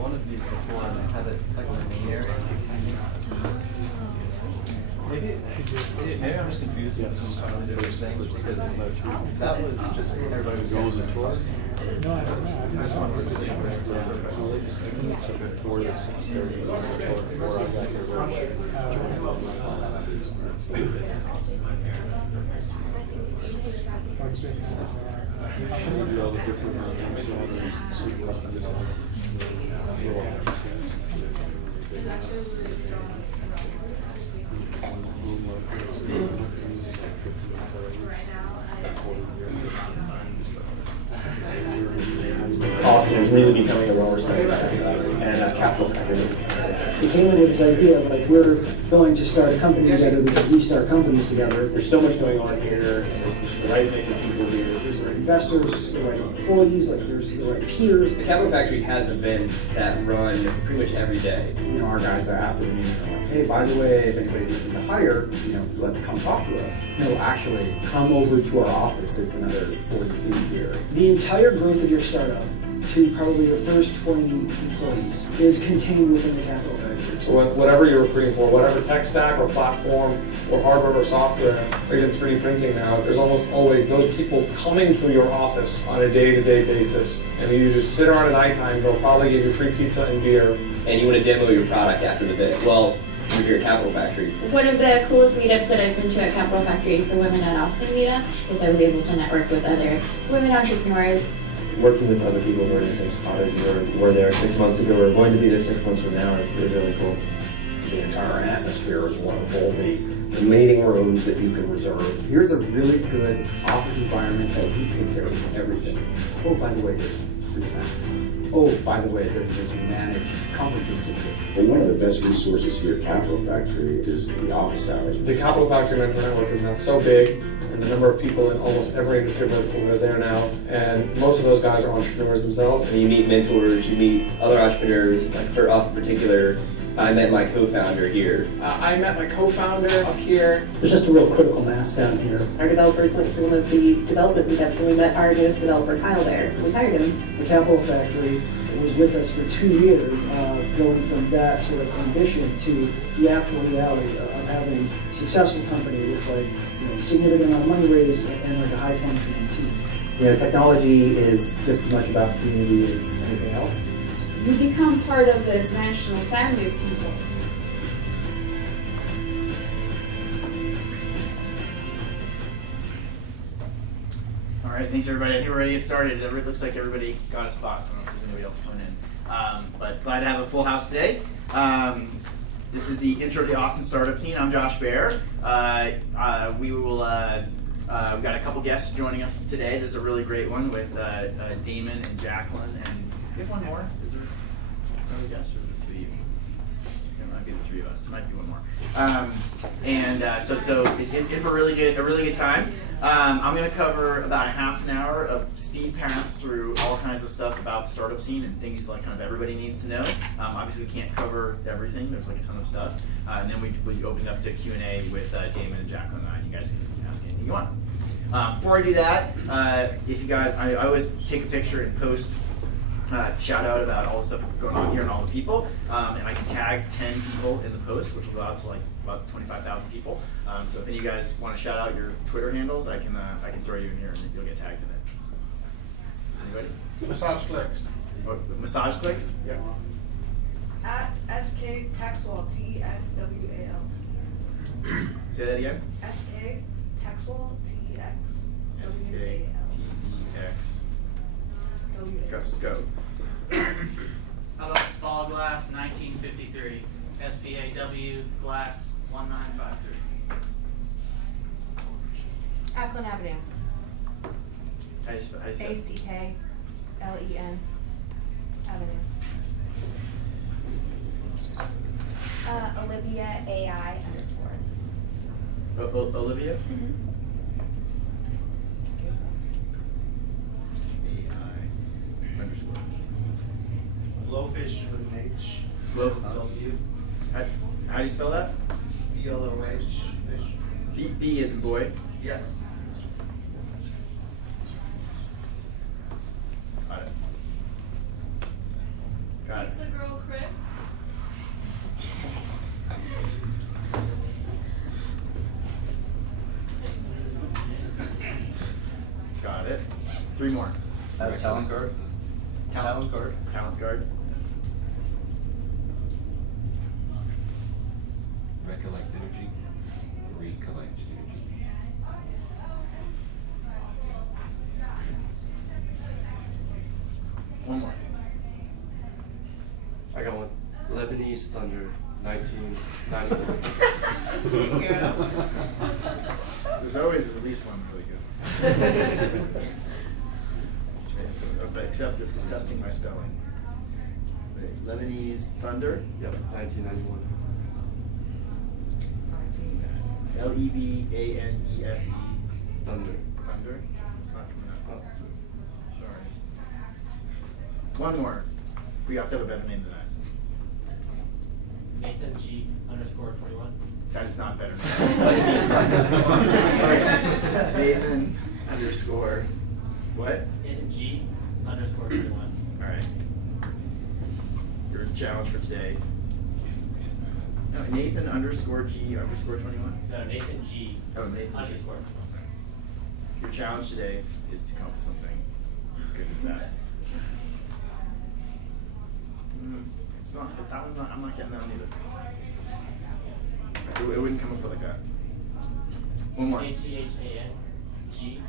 one of these before and I had it like in the main area. Maybe I'm just confused with some kind of different things because that was just everybody was going to the tour. No, I don't know. I just wanted to see Austin is really becoming a well-respected and a capital factor. We came in with this idea of like we're going to start a company together because we start companies together. There's so much going on here, and there's just the right mix of people here. There's the right investors, the right employees, like there's the right peers. The Capital Factory has events that run pretty much every day. You know, our guys are after the meeting, they're like, hey, by the way, if anybody's looking to hire, you know, let them come talk to us. No, actually, come over to our office. It's another 40 feet here. The entire growth of your startup to probably your first 20 employees is contained within the Capital Factory. So whatever you're recruiting for, whatever tech stack or platform or hardware or software, or even 3D printing now, there's almost always those people coming to your office on a day-to-day basis. And you just sit around at nighttime, they'll probably give you free pizza and beer. And you want to demo your product after the bit. Well, you're here at Capital Factory. One of the coolest meetups that I've been to at Capital Factory is the Women at Austin meetup, because I was able to network with other women entrepreneurs. Working with other people who are in the same spot as you were there 6 months ago, or going to be there 6 months from now, is really cool. The entire atmosphere is wonderful. The meeting rooms that you can reserve. Here's a really good office environment that we take care of everything. Oh, by the way, there's free snacks. Oh, by the way, there's this managed conferencing situation. Well, one of the best resources here at Capital Factory is the office hours. The Capital Factory Mentor Network is now so big, and the number of people in almost every industry vertical are there now, and most of those guys are entrepreneurs themselves. And you meet mentors, you meet other entrepreneurs. Like for us in particular, I met my co-founder here. I met my co-founder up here. There's just a real critical mass down here. Our developers went to one of the development meetups and we met our newest developer, Kyle, there. We hired him. The Capital Factory was with us for 2 years, going from that sort of ambition to the actual reality of having a successful company with like significant amount of money raised and like a high functioning team. You know, technology is just as much about community as anything else. You become part of this national family of people. All right, thanks everybody. I think we're ready to get started. It looks like everybody got a spot. I don't know if there's anybody else coming in. But glad to have a full house today. This is the intro to the Austin startup scene. I'm Josh Baer. We've got a couple guests joining us today. This is a really great one with Damon and Jacqueline. And we have one more. Is there another guest, or is it two of you? It might be the three of us. There might be one more. So in for a really good time. I'm going to cover about a half an hour of speed pass through all kinds of stuff about the startup scene and things like kind of everybody needs to know. Obviously, we can't cover everything. There's like a ton of stuff. And then we open up to Q&A with Damon and Jacqueline and I. You guys can ask anything you want. Before I do that, if you guys, I always take a picture and post shout out about all the stuff going on here and all the people, and I can tag 10 people in the post, which will go out to like about 25,000 people. So if any of you guys want to shout out your Twitter handles, I can throw you in here and you'll get tagged in it. Anybody? Massage Clicks. Oh, Massage Clicks? Yeah. At SK Taxwell, TXWAL. Say that again. SK Taxwell, TXWAL. SKTEX. Go. How about Spallglass 1953? SPAW Glass 1953. Acklen Avenue. How do you say it? ACKLEN Avenue. Olivia AI _ Olivia? Mm-hmm. Blowfish with an H. W. How do you spell that? BLOH. Fish. B as in boy. Yes. Got it. Pizza 3 more. Talent guard. Talent guard. Talent guard. Recollect energy. Recollect energy. One more. I got one. Lebanese Thunder, 1991. There's always at least one really good. But except this is testing my spelling. Lebanese Thunder? Yep, 1991. Not seeing that. Lebanese. Thunder. Thunder? It's not coming up. Oh, sorry. One more. We have to have a better name than that. Nathan G _21. That is not better. Alright. Nathan underscore what? Nathan G _21. Alright. Your challenge for today. No, Nathan underscore G underscore 21? No, Nathan G Oh, Nathan G. _21. Your challenge today is to come up with something as good as that. It's not, that one's not, I'm not getting that one either. It wouldn't come up like that. One more. HEHAN G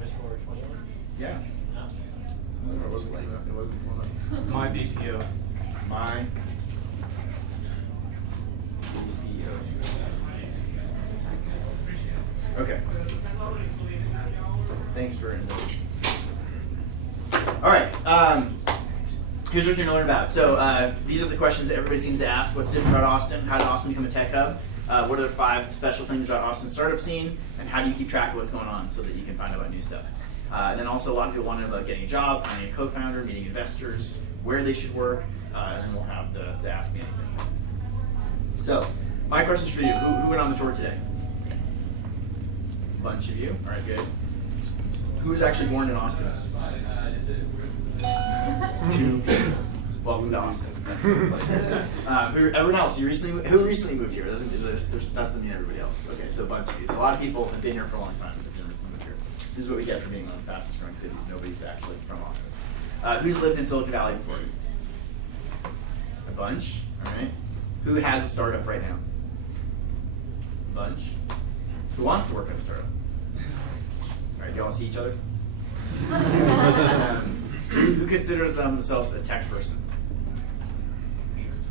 _21. Yeah. No. It wasn't like that. It wasn't one of My BPO. My BPO. Okay. Thanks for indulging. All right. Here's what you're going to learn about. So these are the questions that everybody seems to ask. What's different about Austin? How did Austin become a tech hub? What are the 5 special things about Austin's startup scene? And how do you keep track of what's going on so that you can find out about new stuff? And then also a lot of people want to know about getting a job, finding a co-founder, meeting investors, where they should work, and then we'll have the Ask Me Anything. So my question's for you. Who went on the tour today? A bunch of you. All right, good. Who was actually born in Austin? 2 people. Welcome to Austin. That's what it's like. Everyone else, who recently moved here? That doesn't mean everybody else. Okay, so a bunch of you. So a lot of people have been here for a long time, but they've recently moved here. This is what we get for being one of the fastest growing cities. Nobody's actually from Austin. Who's lived in Silicon Valley before? A bunch. All right. Who has a startup right now? A bunch. Who wants to work at a startup? All right, you all see each other? Who considers themselves a tech person?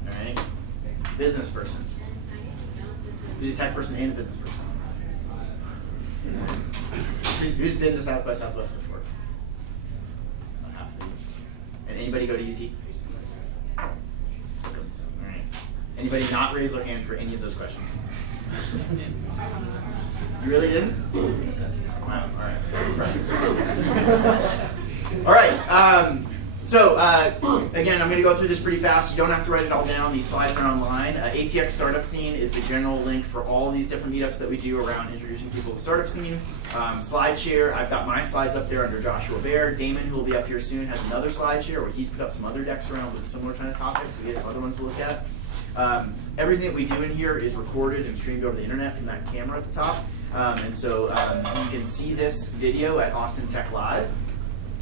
All right. Business person. Who's a tech person and a business person? Who's been to South by Southwest before? Not half of you. And anybody go to UT? All right. Anybody not raise their hand for any of those questions? You really didn't? Wow. All right. Impressive. All right. Again, I'm going to go through this pretty fast. You don't have to write it all down. These slides are online. ATX Startup Scene is the general link for all these different meetups that we do around introducing people to the startup scene. SlideShare, I've got my slides up there under Joshua Baer. Damon, who will be up here soon, has another SlideShare where he's put up some other decks around with a similar kind of topic, so he has some other ones to look at. Everything that we do in here is recorded and streamed over the internet from that camera at the top. You can see this video at Austin Tech Live.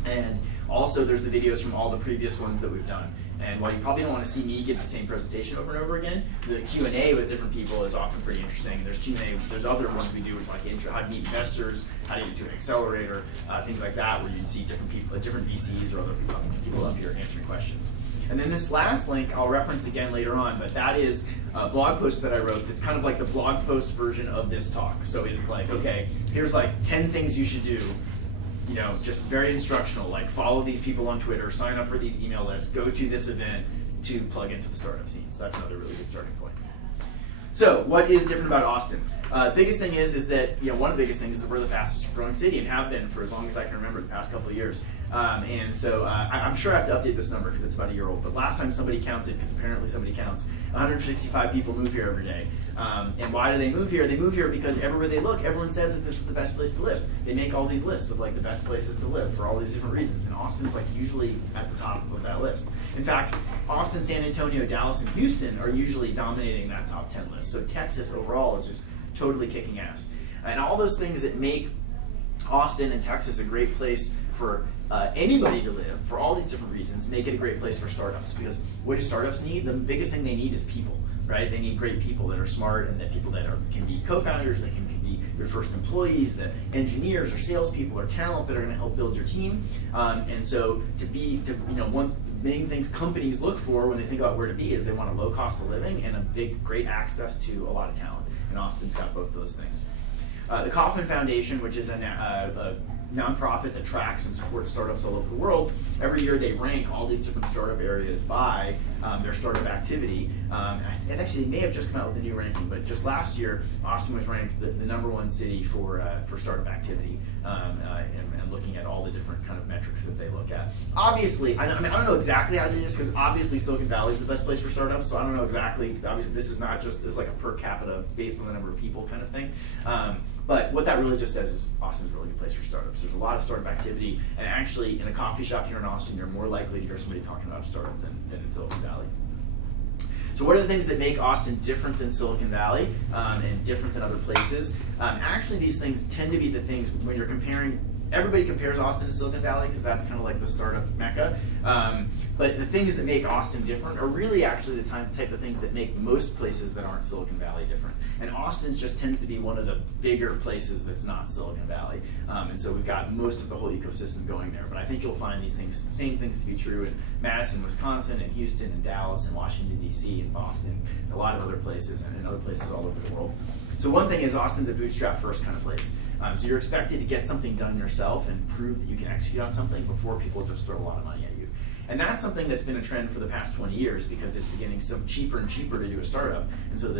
And also there's the videos from all the previous ones that we've done. And while you probably don't want to see me give the same presentation over and over again, the Q&A with different people is often pretty interesting. There's Q&A, there's other ones we do, which like how to meet investors, how to get to an accelerator, things like that, where you can see different people, different VCs or other people up here answering questions. And then this last link I'll reference again later on, but that is a blog post that I wrote that's kind of like the blog post version of this talk. So it's like, okay, here's like 10 things you should do, you know, just very instructional, like follow these people on Twitter, sign up for these email lists, go to this event to plug into the startup scene. So that's another really good starting point. So what is different about Austin? Biggest thing is that, you know, one of the biggest things is that we're the fastest growing city and have been for as long as I can remember, the past couple of years. I'm sure I have to update this number because it's about a year old, but last time somebody counted, because apparently somebody counts, 165 people move here every day. And why do they move here? They move here because everywhere they look, everyone says that this is the best place to live. They make all these lists of like the best places to live for all these different reasons, and Austin's like usually at the top of that list. In fact, Austin, San Antonio, Dallas, and Houston are usually dominating that top 10 list. So Texas overall is just totally kicking ass. And all those things that make Austin and Texas a great place for anybody to live for all these different reasons, make it a great place for startups. Because what do startups need? The biggest thing they need is people, right? They need great people that are smart and that people that can be co-founders, that can be your first employees, the engineers or salespeople or talent that are going to help build your team. And so one main things companies look for when they think about where to be is they want a low cost of living and great access to a lot of talent. And Austin's got both of those things. The Kauffman Foundation, which is a nonprofit that tracks and supports startups all over the world, every year they rank all these different startup areas by their startup activity. And actually, they may have just come out with a new ranking, but just last year, Austin was ranked the #1 city for startup activity, and looking at all the different kind of metrics that they look at. Obviously, I don't know exactly how they do this, because obviously Silicon Valley is the best place for startups, so I don't know exactly. Obviously, this is not just like a per capita based on the number of people kind of thing. But what that really just says is Austin's a really good place for startups. There's a lot of startup activity, and actually in a coffee shop here in Austin, you're more likely to hear somebody talking about a startup than in Silicon Valley. So what are the things that make Austin different than Silicon Valley and different than other places? Actually, these things tend to be the things when you're comparing. Everybody compares Austin to Silicon Valley because that's kind of like the startup mecca. But the things that make Austin different are really actually the type of things that make most places that aren't Silicon Valley different. And Austin just tends to be one of the bigger places that's not Silicon Valley. And so we've got most of the whole ecosystem going there. But I think you'll find these things, same things to be true in Madison, Wisconsin, and Houston, and Dallas, and Washington, D.C., and Boston, and a lot of other places, and in other places all over the world. So one thing is Austin's a bootstrap first kind of place. So you're expected to get something done yourself and prove that you can execute on something before people just throw a lot of money at you. And that's something that's been a trend for the past 20 years because it's getting so cheaper and cheaper to do a startup. And so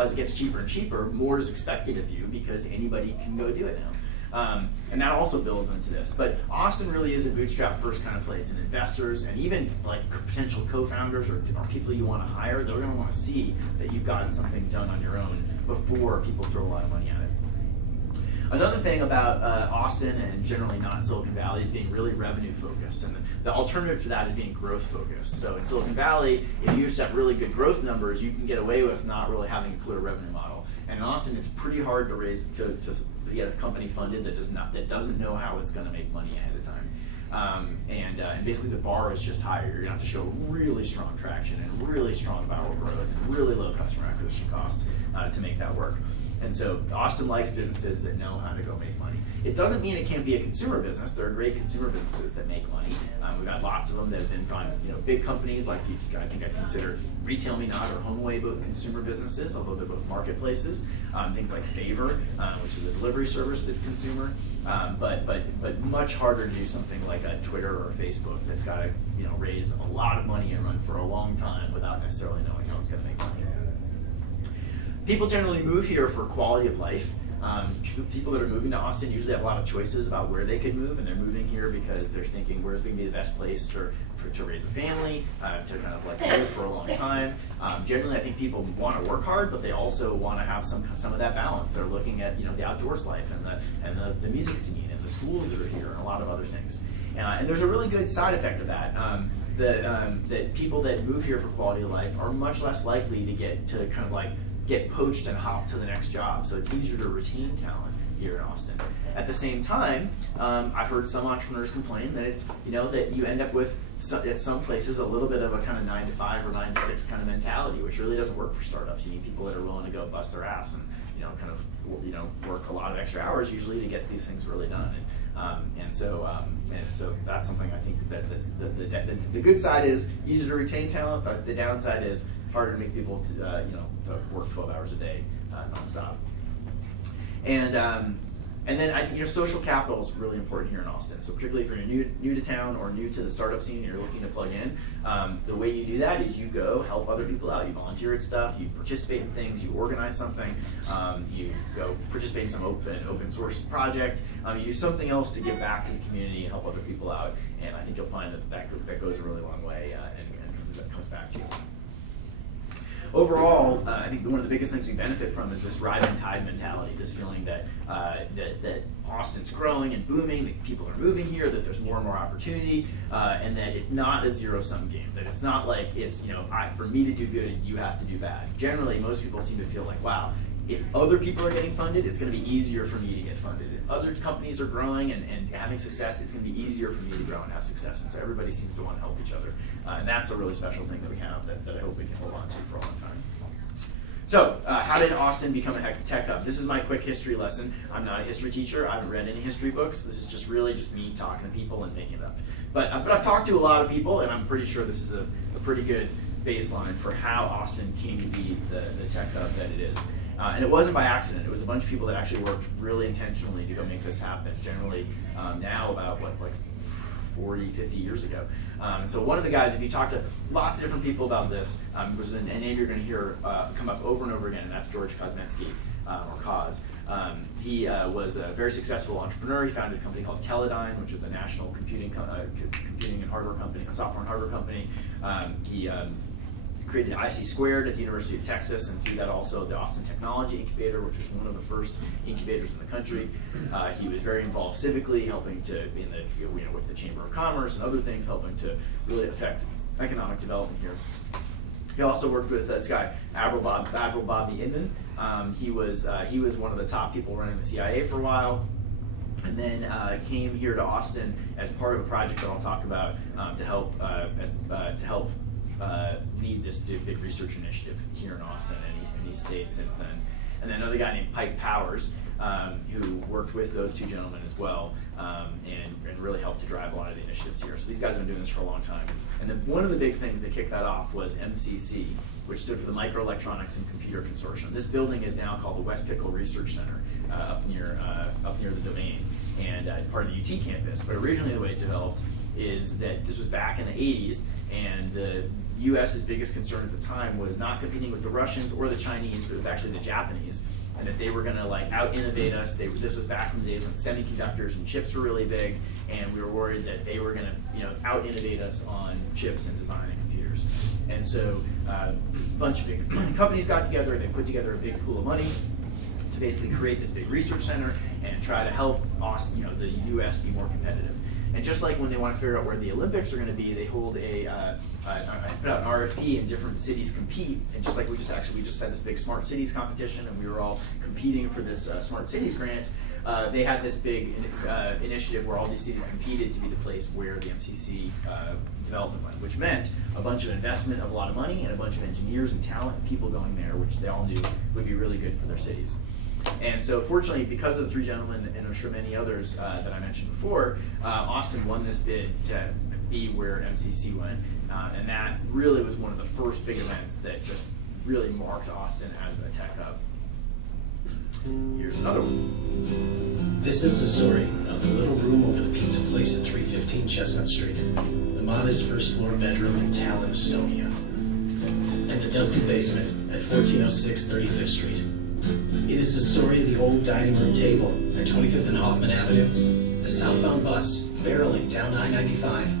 as it gets cheaper and cheaper, more is expected of you because anybody can go do it now. And that also builds into this. But Austin really is a bootstrap first kind of place, and investors and even like potential co-founders or people you want to hire, they're going to want to see that you've gotten something done on your own before people throw a lot of money at it. Another thing about Austin and generally not Silicon Valley is being really revenue focused, and the alternative to that is being growth focused. So in Silicon Valley, if you set really good growth numbers, you can get away with not really having a clear revenue model. And in Austin, it's pretty hard to get a company funded that doesn't know how it's going to make money ahead of time. And basically the bar is just higher. You're going to have to show really strong traction and really strong viral growth and really low customer acquisition cost to make that work. And so Austin likes businesses that know how to go make money. It doesn't mean it can't be a consumer business. There are great consumer businesses that make money. We've got lots of them that have been big companies like I think I consider Retail Me Not or HomeAway both consumer businesses, although they're both marketplaces. Things like Favor, which is a delivery service that's consumer, but much harder to do something like a Twitter or a Facebook that's got to raise a lot of money and run for a long time without necessarily knowing how it's going to make money. People generally move here for quality of life. People that are moving to Austin usually have a lot of choices about where they could move, and they're moving here because they're thinking where's going to be the best place to raise a family, to kind of like live for a long time. Generally, I think people want to work hard, but they also want to have some of that balance. They're looking at the outdoors life and the music scene and the schools that are here and a lot of other things. And there's a really good side effect of that. That people that move here for quality of life are much less likely to get poached and hop to the next job. So it's easier to retain talent here in Austin. At the same time, I've heard some entrepreneurs complain that it's that you end up with at some places a little bit of a kind of 9 to 5 or 9 to 6 kind of mentality, which really doesn't work for startups. You need people that are willing to go bust their ass and work a lot of extra hours usually to get these things really done. And so that's something I think that's the good side is easier to retain talent, but the downside is harder to make people to work 12 hours a day nonstop. And then I think social capital is really important here in Austin. So particularly if you're new to town or new to the startup scene and you're looking to plug in, the way you do that is you go help other people out. You volunteer at stuff, you participate in things, you organize something, you go participate in some open source project, you do something else to give back to the community and help other people out. And I think you'll find that goes a really long way and that comes back to you. Overall, I think one of the biggest things we benefit from is this rising tide mentality, this feeling that Austin's growing and booming, that people are moving here, that there's more and more opportunity, and that it's not a zero-sum game, that it's not like it's, for me to do good, you have to do bad. Generally, most people seem to feel like, wow, if other people are getting funded, it's going to be easier for me to get funded. If other companies are growing and having success, it's going to be easier for me to grow and have success. And so everybody seems to want to help each other. And that's a really special thing that we have that I hope we can hold on to for a long time. So, how did Austin become a tech hub? This is my quick history lesson. I'm not a history teacher. I haven't read any history books. This is just really just me talking to people and making it up. But I've talked to a lot of people, and I'm pretty sure this is a pretty good baseline for how Austin came to be the tech hub that it is. And it wasn't by accident. It was a bunch of people that actually worked really intentionally to go make this happen. Generally, now about like 40, 50 years ago. So one of the guys, if you talk to lots of different people about this, was a name you're going to hear come up over and over again, and that's George Kosminski, or Koz. He was a very successful entrepreneur. He founded a company called Teledyne, which is a national computing and hardware company, a software and hardware company. He created IC Squared at the University of Texas, and through that also the Austin Technology Incubator, which was one of the first incubators in the country. He was very involved civically, helping to with the Chamber of Commerce and other things, helping to really affect economic development here. He also worked with this guy Admiral Bobby Inman. He was one of the top people running the CIA for a while. And then came here to Austin as part of a project that I'll talk about to help lead this big research initiative here in Austin, and he's stayed since then. And then another guy named Pike Powers, who worked with those two gentlemen as well, and really helped to drive a lot of the initiatives here. So these guys have been doing this for a long time. And then one of the big things that kicked that off was MCC, which stood for the Microelectronics and Computer Consortium. This building is now called the West Pickle Research Center up near the Domain, and it's part of the UT campus. But originally the way it developed is that this was back in the 80s, and the U.S.'s biggest concern at the time was not competing with the Russians or the Chinese, but it was actually the Japanese, and that they were going to out-innovate us. This was back in the days when semiconductors and chips were really big, and we were worried that they were going to out-innovate us on chips and designing computers. And so a bunch of big companies got together, and they put together a big pool of money to basically create this big research center and try to help Austin, the U.S. be more competitive. And just like when they want to figure out where the Olympics are going to be, they hold put out an RFP and different cities compete. And just like we just had this big smart cities competition, and we were all competing for this smart cities grant. They had this big initiative where all these cities competed to be the place where the MCC development went, which meant a bunch of investment of a lot of money and a bunch of engineers and talent and people going there, which they all knew would be really good for their cities. And so fortunately, because of the three gentlemen, and I'm sure many others that I mentioned before, Austin won this bid to be where MCC went. And that really was one of the first big events that just really marked Austin as a tech hub. Here's another one. This is the story of the little room over the pizza place at 315 Chestnut Street, the modest first floor bedroom in Tallinn, Estonia, and the dusty basement at 1406 35th Street. It is the story of the old dining room table at 25th and Hoffman Avenue, the southbound bus barreling down I-95,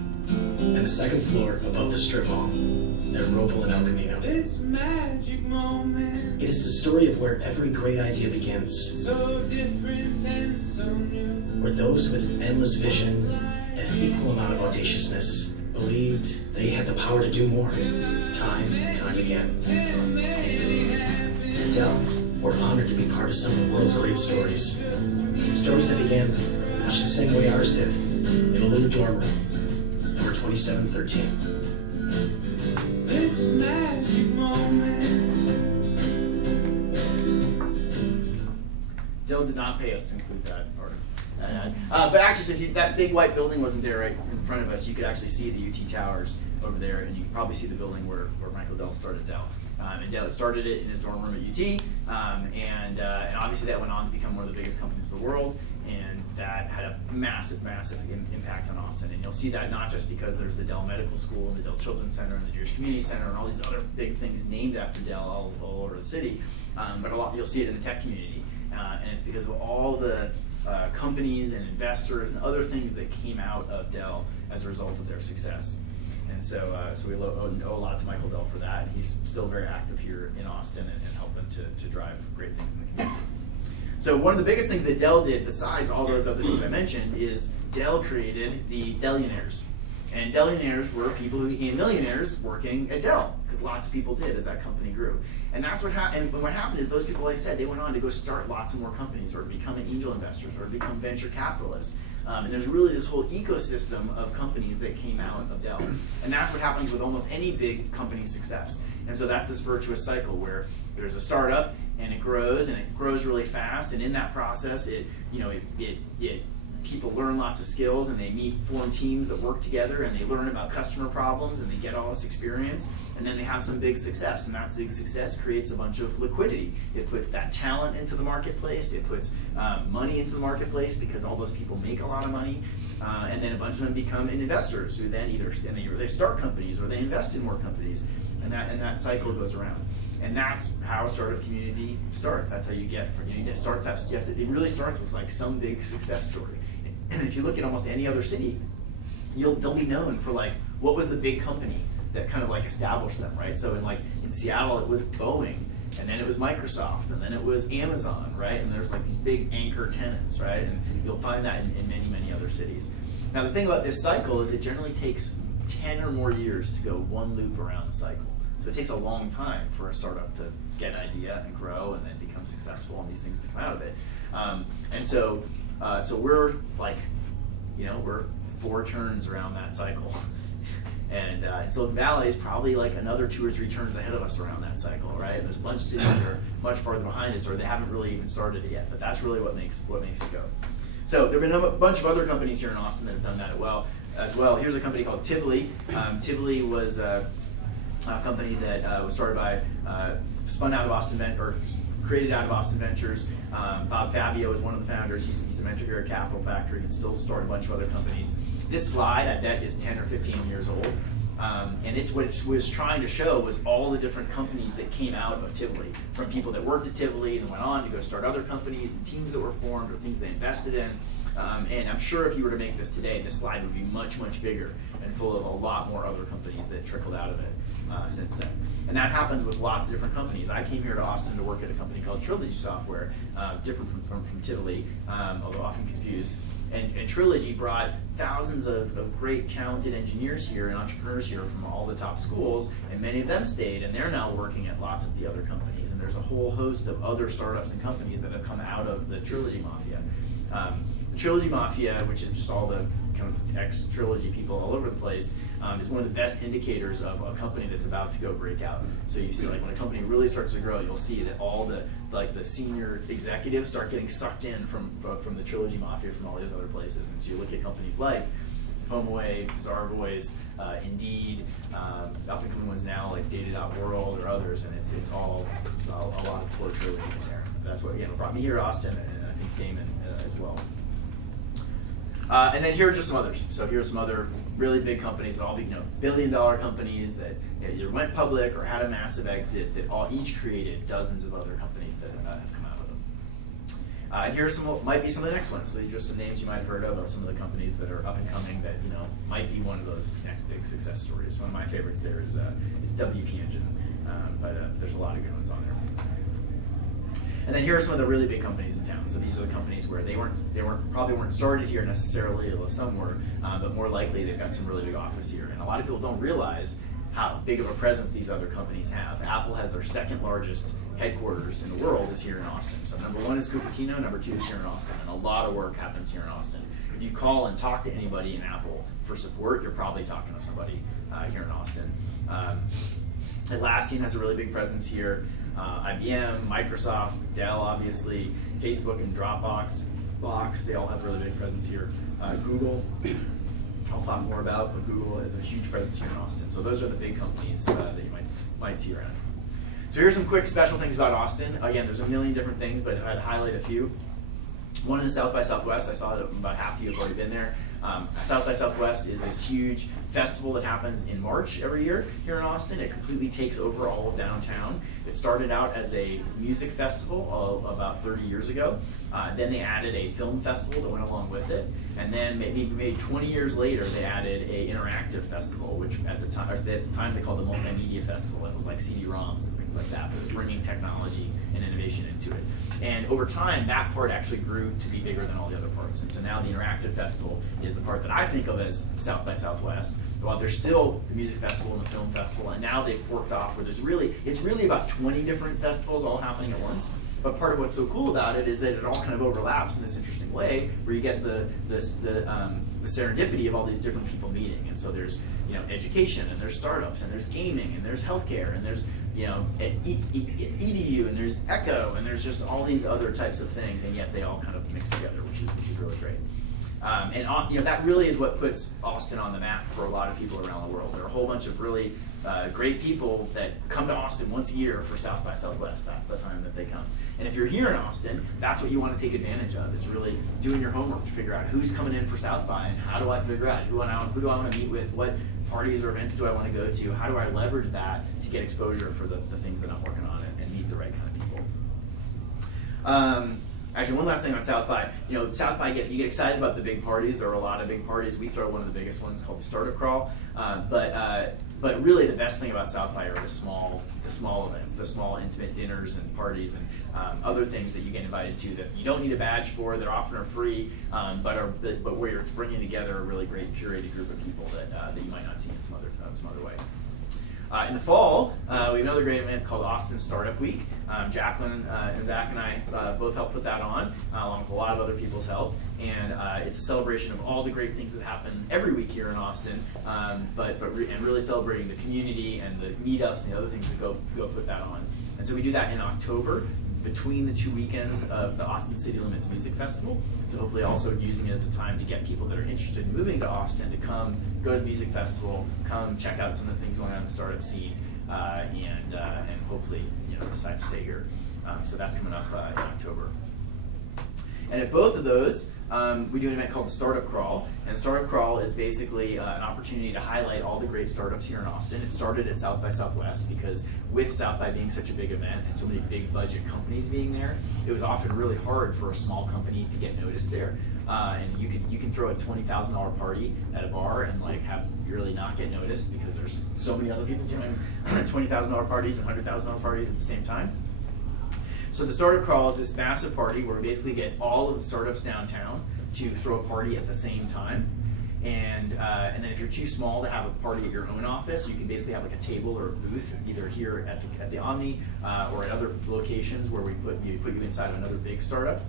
and the second floor above the strip mall at Roble and El Camino. This magic moment. It is the story of where every great idea begins, So different and so new. where those with endless vision and an equal amount of audaciousness believed they had the power to do more, time and time again. At Dell, we're honored to be part of some of the world's great stories. Stories that began much the same way ours did, in a little dorm room, number 2713. This magic moment. Dell did not pay us to include that part. But actually, so if that big white building wasn't there right in front of us, you could actually see the UT towers over there, and you could probably see the building where Michael Dell started Dell. And Dell started it in his dorm room at UT, and obviously that went on to become one of the biggest companies in the world, and that had a massive impact on Austin. And you'll see that not just because there's the Dell Medical School and the Dell Children's Center and the Jewish Community Center and all these other big things named after Dell all over the city, but you'll see it in the tech community. And it's because of all the companies and investors and other things that came out of Dell as a result of their success. And so we owe a lot to Michael Dell for that. He's still very active here in Austin and helping to drive great things in the community. So one of the biggest things that Dell did, besides all those other things I mentioned, is Dell created the Dellionaires. And Dellionaires were people who became millionaires working at Dell, because lots of people did as that company grew. And that's what happened. And what happened is those people, like I said, they went on to go start lots of more companies, or to become angel investors, or to become venture capitalists. And there's really this whole ecosystem of companies that came out of Dell. And that's what happens with almost any big company success. And so that's this virtuous cycle where there's a startup and it grows really fast. And in that process, people learn lots of skills, and they form teams that work together, and they learn about customer problems, and they get all this experience, and then they have some big success, and that big success creates a bunch of liquidity. It puts that talent into the marketplace, it puts money into the marketplace, because all those people make a lot of money, and then a bunch of them become investors, who then either they start companies or they invest in more companies, and that cycle goes around. And that's how a startup community starts. That's how you get from it starts. It really starts with like some big success story. And if you look at almost any other city, they'll be known for like what was the big company that kind of like established them, right? So in Seattle, it was Boeing, and then it was Microsoft, and then it was Amazon, right? And there's like these big anchor tenants, right? And you'll find that in many, many other cities. Now the thing about this cycle is it generally takes 10 or more years to go one loop around the cycle. So it takes a long time for a startup to get an idea and grow and then become successful, and these things to come out of it. So we're like, we're 4 turns around that cycle. And Silicon Valley is probably like another 2 or 3 turns ahead of us around that cycle, right? And there's a bunch of cities that are much farther behind us, or they haven't really even started it yet. But that's really what makes it go. So there have been a bunch of other companies here in Austin that have done that as well. Here's a company called Tivoli. Tivoli was a company that was started by, spun out of created out of Austin Ventures. Bob Fabio is one of the founders. He's a mentor here at Capital Factory, and still started a bunch of other companies. This slide, I bet, is 10 or 15 years old. And it's what it was trying to show was all the different companies that came out of Tivoli, from people that worked at Tivoli and went on to go start other companies, and teams that were formed, or things they invested in. And I'm sure if you were to make this today, this slide would be much, much bigger and full of a lot more other companies that trickled out of it since then. And that happens with lots of different companies. I came here to Austin to work at a company called Trilogy Software, different from Tivoli, although often confused. And Trilogy brought thousands of great, talented engineers here and entrepreneurs here from all the top schools, and many of them stayed, and they're now working at lots of the other companies. And there's a whole host of other startups and companies that have come out of the Trilogy Mafia. The Trilogy Mafia, which is just all the kind of ex-Trilogy people all over the place, is one of the best indicators of a company that's about to go break out. So you see, like when a company really starts to grow, you'll see that all the senior executives start getting sucked in from the Trilogy Mafia from all these other places. And so you look at companies like HomeAway, Starvoice, Indeed, up-and-coming ones now like Data.World or others, and it's all a lot of core Trilogy in there. That's what brought me here to Austin, and I think Damon as well. And then here are just some others. So here are some other really big companies that all be billion-dollar companies that either went public or had a massive exit that each created dozens of other companies that have come out of them. And here are might be some of the next ones. So these are just some names you might have heard of some of the companies that are up and coming that might be one of those next big success stories. One of my favorites there is WP Engine, but there's a lot of good ones on there. And then here are some of the really big companies in town. So these are the companies where they probably weren't started here necessarily, although some were, but more likely they've got some really big office here. And a lot of people don't realize how big of a presence these other companies have. Apple has their second largest headquarters in the world is here in Austin. So number 1 is Cupertino, number 2 is here in Austin, and a lot of work happens here in Austin. If you call and talk to anybody in Apple for support, you're probably talking to somebody here in Austin. Atlassian has a really big presence here. IBM, Microsoft, Dell, obviously, Facebook and Dropbox, they all have a really big presence here. Google, I'll talk more about, but Google has a huge presence here in Austin. So those are the big companies that you might see around. So here's some quick special things about Austin. Again, there's a million different things, but I'd highlight a few. One is South by Southwest. I saw that about half of you have already been there. South by Southwest is this huge festival that happens in March every year here in Austin. It completely takes over all of downtown. It started out as a music festival about 30 years ago, Then they added a film festival that went along with it, and then maybe 20 years later they added a interactive festival, which at the time they called the Multimedia Festival. It was like CD-ROMs and things like that, but it was bringing technology and innovation into it. And over time, that part actually grew to be bigger than all the other parts. And so now the interactive festival is the part that I think of as South by Southwest. While there's still the music festival and the film festival, and now they've forked off where it's really about 20 different festivals all happening at once. But part of what's so cool about it is that it all kind of overlaps in this interesting way, where you get the serendipity of all these different people meeting. And so there's education, and there's startups, and there's gaming, and there's healthcare, and there's EDU, and there's Echo, and there's just all these other types of things, and yet they all kind of mix together, which is really great. And that really is what puts Austin on the map for a lot of people around the world. There are a whole bunch of really great people that come to Austin once a year for South by Southwest. That's the time that they come. And if you're here in Austin, that's what you want to take advantage of, is really doing your homework to figure out who's coming in for South by, and how do I figure out who do I want to meet with, what parties or events do I want to go to, how do I leverage that to get exposure for the things that I'm working on and meet the right kind of people. Actually, one last thing on South by. South by, you get excited about the big parties. There are a lot of big parties. We throw one of the biggest ones called the Startup Crawl. But really, the best thing about South by are the small events, the small intimate dinners and parties and other things that you get invited to that you don't need a badge for. That often are free, but where it's bringing together a really great curated group of people that you might not see in some other way. In the fall, we have another great event called Austin Startup Week. Jacqueline and Zach and I both helped put that on, along with a lot of other people's help. And it's a celebration of all the great things that happen every week here in Austin, and really celebrating the community and the meetups and the other things that go put that on. And so we do that in October, between the 2 weekends of the Austin City Limits Music Festival. So hopefully also using it as a time to get people that are interested in moving to Austin to come, go to the music festival, come check out some of the things going on in the startup scene, and hopefully decide to stay here. So that's coming up in October. And at both of those, we do an event called the Startup Crawl. And the Startup Crawl is basically an opportunity to highlight all the great startups here in Austin. It started at South by Southwest because with South by being such a big event and so many big budget companies being there, it was often really hard for a small company to get noticed there. And you can throw a $20,000 party at a bar and have really not get noticed because there's so many other people throwing $20,000 parties and $100,000 parties at the same time. So the Startup Crawl is this massive party where we basically get all of the startups downtown to throw a party at the same time. And then if you're too small to have a party at your own office, you can basically have a table or a booth either here at the Omni or at other locations where we put you inside of another big startup.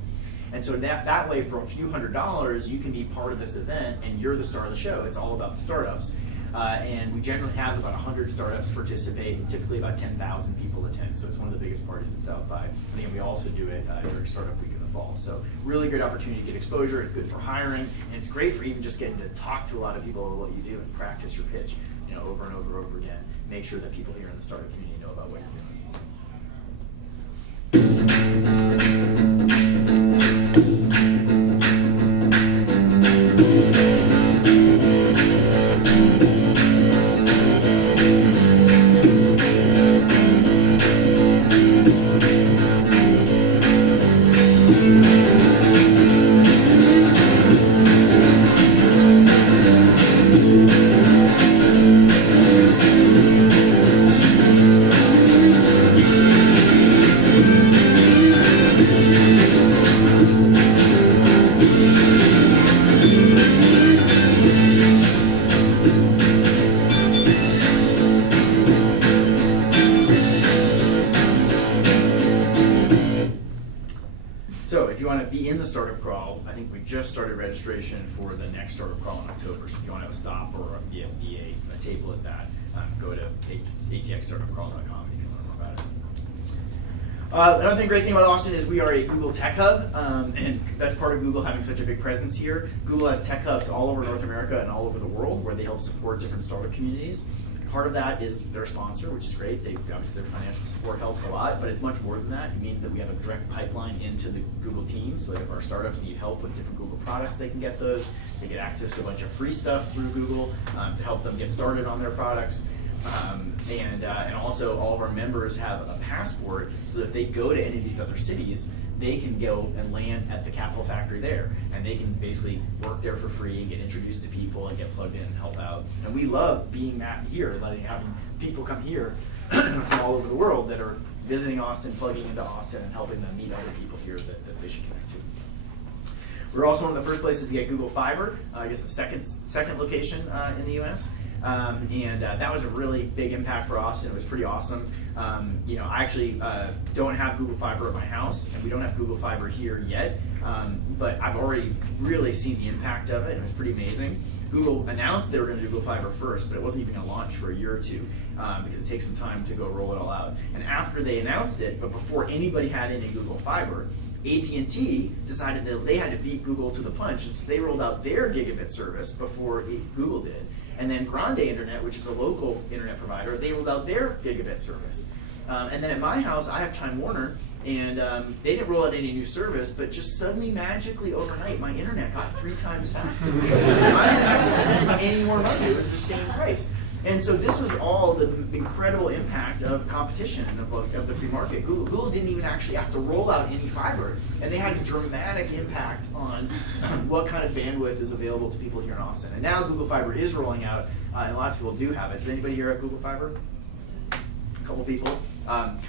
And so that way, for a few $100s, you can be part of this event and you're the star of the show. It's all about the startups. And we generally have about 100 startups participate, and typically about 10,000 people attend. So it's one of the biggest parties at South by. And again, we also do it during Startup Week in the fall. So really great opportunity to get exposure. It's good for hiring, and it's great for even just getting to talk to a lot of people about what you do and practice your pitch, over and over again. Make sure that people here in the startup community know about what you're doing. Started registration for the next Startup Crawl in October. So if you want to have a stop or be a table at that, go to atxstartupcrawl.com and you can learn more about it. Another great thing about Austin is we are a Google tech hub, and that's part of Google having such a big presence here. Google has tech hubs all over North America and all over the world where they help support different startup communities. Part of that is their sponsor, which is great. Obviously their financial support helps a lot, but it's much more than that. It means that we have a direct pipeline into the Google team, so that if our startups need help with different Google products, they can get those. They get access to a bunch of free stuff through Google to help them get started on their products. And also all of our members have a passport, so that if they go to any of these other cities, they can go and land at the Capital Factory there, and they can basically work there for free and get introduced to people and get plugged in and help out. And we love being here, having people come here from all over the world that are visiting Austin, plugging into Austin, and helping them meet other people here that they should connect to. We're also one of the first places to get Google Fiber, I guess the second location in the US. That was a really big impact for Austin. It was pretty awesome. I actually don't have Google Fiber at my house, and we don't have Google Fiber here yet, but I've already really seen the impact of it, and it was pretty amazing. Google announced they were going to do Google Fiber first, but it wasn't even going to launch for a year or two because it takes some time to go roll it all out. And after they announced it, but before anybody had any Google Fiber, AT&T decided that they had to beat Google to the punch, and so they rolled out their gigabit service before Google did. And then Grande Internet, which is a local internet provider, they rolled out their gigabit service. And then at my house, I have Time Warner, and they didn't roll out any new service, but just suddenly, magically, overnight, my internet got 3 times faster. I didn't have to spend any more money. It was the same price. And so this was all the incredible impact of competition and of the free market. Google didn't even actually have to roll out any fiber, and they had a dramatic impact on what kind of bandwidth is available to people here in Austin. And now Google Fiber is rolling out, and lots of people do have it. Does anybody here have Google Fiber? A couple people.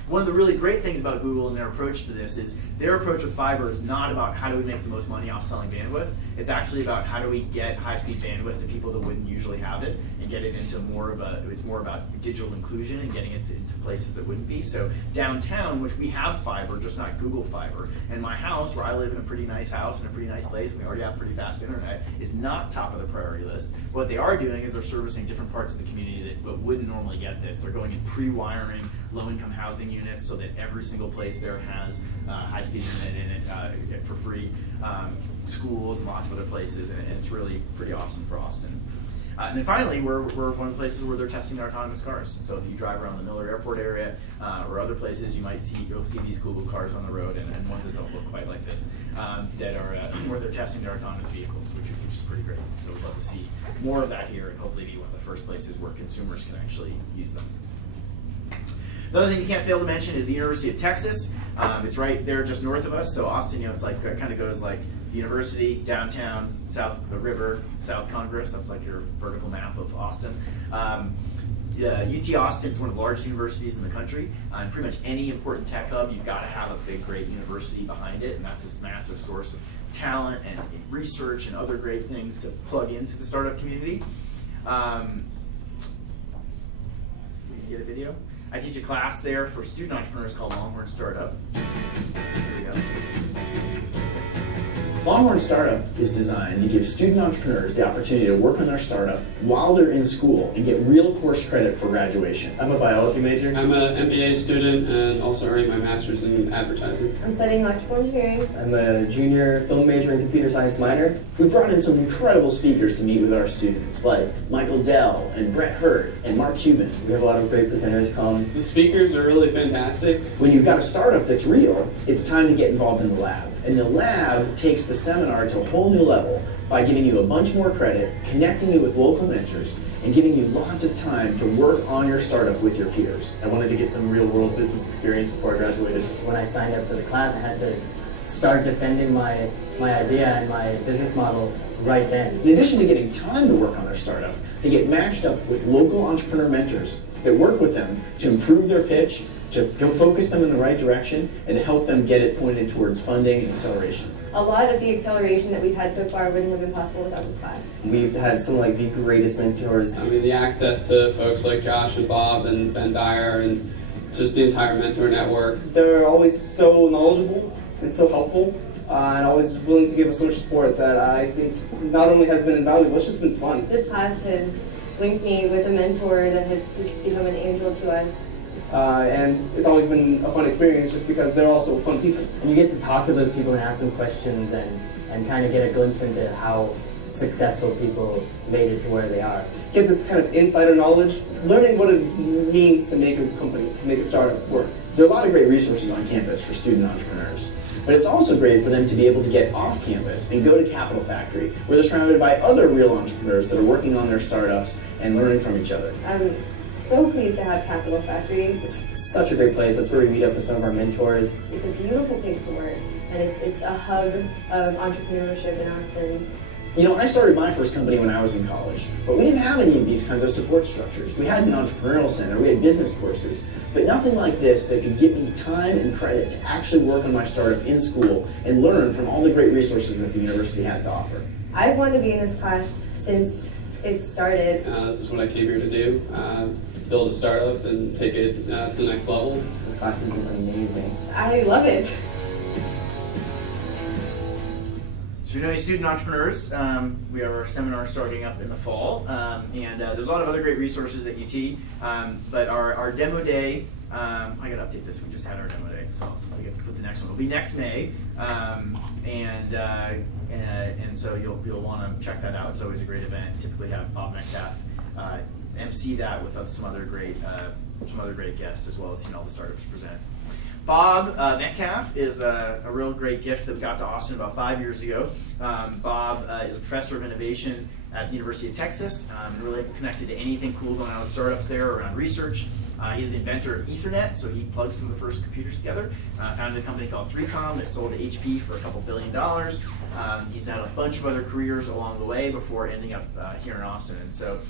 One of the really great things about Google and their approach to this is their approach with fiber is not about how do we make the most money off selling bandwidth. It's actually about how do we get high-speed bandwidth to people that wouldn't usually have it and get it into it's more about digital inclusion and getting it into places that wouldn't be. So downtown, which we have fiber, just not Google Fiber, and my house, where I live in a pretty nice house in a pretty nice place, and we already have pretty fast internet, is not top of the priority list. What they are doing is they're servicing different parts of the community that wouldn't normally get this. They're going and pre-wiring low-income housing units so that every single place there has high-speed internet in it for free, schools and lots of other places, and it's really pretty awesome for Austin. And then finally, we're one of the places where they're testing their autonomous cars. So if you drive around the Miller Airport area or other places, you'll see these Google cars on the road, and ones that don't look quite like this, that are where they're testing their autonomous vehicles, which is pretty great. So we'd love to see more of that here, and hopefully be one of the first places where consumers can actually use them. Another thing you can't fail to mention is the University of Texas. It's right there just north of us. So Austin, it's like it kind of goes like the university, downtown, south of the river, South Congress. That's like your vertical map of Austin. UT Austin is one of the largest universities in the country. And pretty much any important tech hub, you've got to have a big, great university behind it. And that's this massive source of talent and research and other great things to plug into the startup community. We can get a video. I teach a class there for student entrepreneurs called Longhorn Startup. Here we go. Longhorn Startup is designed to give student entrepreneurs the opportunity to work on their startup while they're in school and get real course credit for graduation. I'm a biology major. I'm an MBA student and also earning my master's in advertising. I'm studying electrical engineering. I'm a junior film major and computer science minor. We brought in some incredible speakers to meet with our students, like Michael Dell and Brett Hurt and Mark Cuban. We have a lot of great presenters come. The speakers are really fantastic. When you've got a startup that's real, it's time to get involved in the lab. And the lab takes the seminar to a whole new level by giving you a bunch more credit, connecting you with local mentors, and giving you lots of time to work on your startup with your peers. I wanted to get some real-world business experience before I graduated. When I signed up for the class, I had to start defending my idea and my business model right then. In addition to getting time to work on their startup, they get matched up with local entrepreneur mentors that work with them to improve their pitch, to focus them in the right direction, and to help them get it pointed towards funding and acceleration. A lot of the acceleration that we've had so far wouldn't have been possible without this class. We've had some of the greatest mentors. I mean, the access to folks like Josh and Bob and Ben Dyer and just the entire mentor network. They're always so knowledgeable and so helpful and always willing to give us so much support that I think not only has been invaluable, it's just been fun. This class has linked me with a mentor that has just become an angel to us. And it's always been a fun experience just because they're also fun people. And you get to talk to those people and ask them questions and kind of get a glimpse into how successful people made it to where they are. Get this kind of insider knowledge, learning what it means to make a company, to make a startup work. There are a lot of great resources on campus for student entrepreneurs, but it's also great for them to be able to get off campus and go to Capital Factory, where they're surrounded by other real entrepreneurs that are working on their startups and learning from each other. I'm so pleased to have Capital Factory. It's such a great place. That's where we meet up with some of our mentors. It's a beautiful place to work, and it's a hub of entrepreneurship in Austin. You know, I started my first company when I was in college, but we didn't have any of these kinds of support structures. We had an entrepreneurial center, we had business courses, but nothing like this that could give me time and credit to actually work on my startup in school and learn from all the great resources that the university has to offer. I've wanted to be in this class since it started. This is what I came here to do, build a startup and take it to the next level. This class has been amazing. I love it. So, you know, student entrepreneurs, we have our seminar starting up in the fall, and there's a lot of other great resources at UT, but our demo day, I got to update this, we just had our demo day, so I get to put the next one. It'll be next May, and so you'll want to check that out. It's always a great event. Typically have Bob Metcalf MC that with some other great guests, as well as seeing all the startups present. Bob Metcalf is a real great gift that we got to Austin about 5 years ago. Bob is a professor of innovation at the University of Texas, really connected to anything cool going on with startups there around research. He's the inventor of Ethernet, so he plugged some of the first computers together. Founded a company called 3Com that sold to HP for a couple $2 billion. He's had a bunch of other careers along the way before ending up here in Austin. And so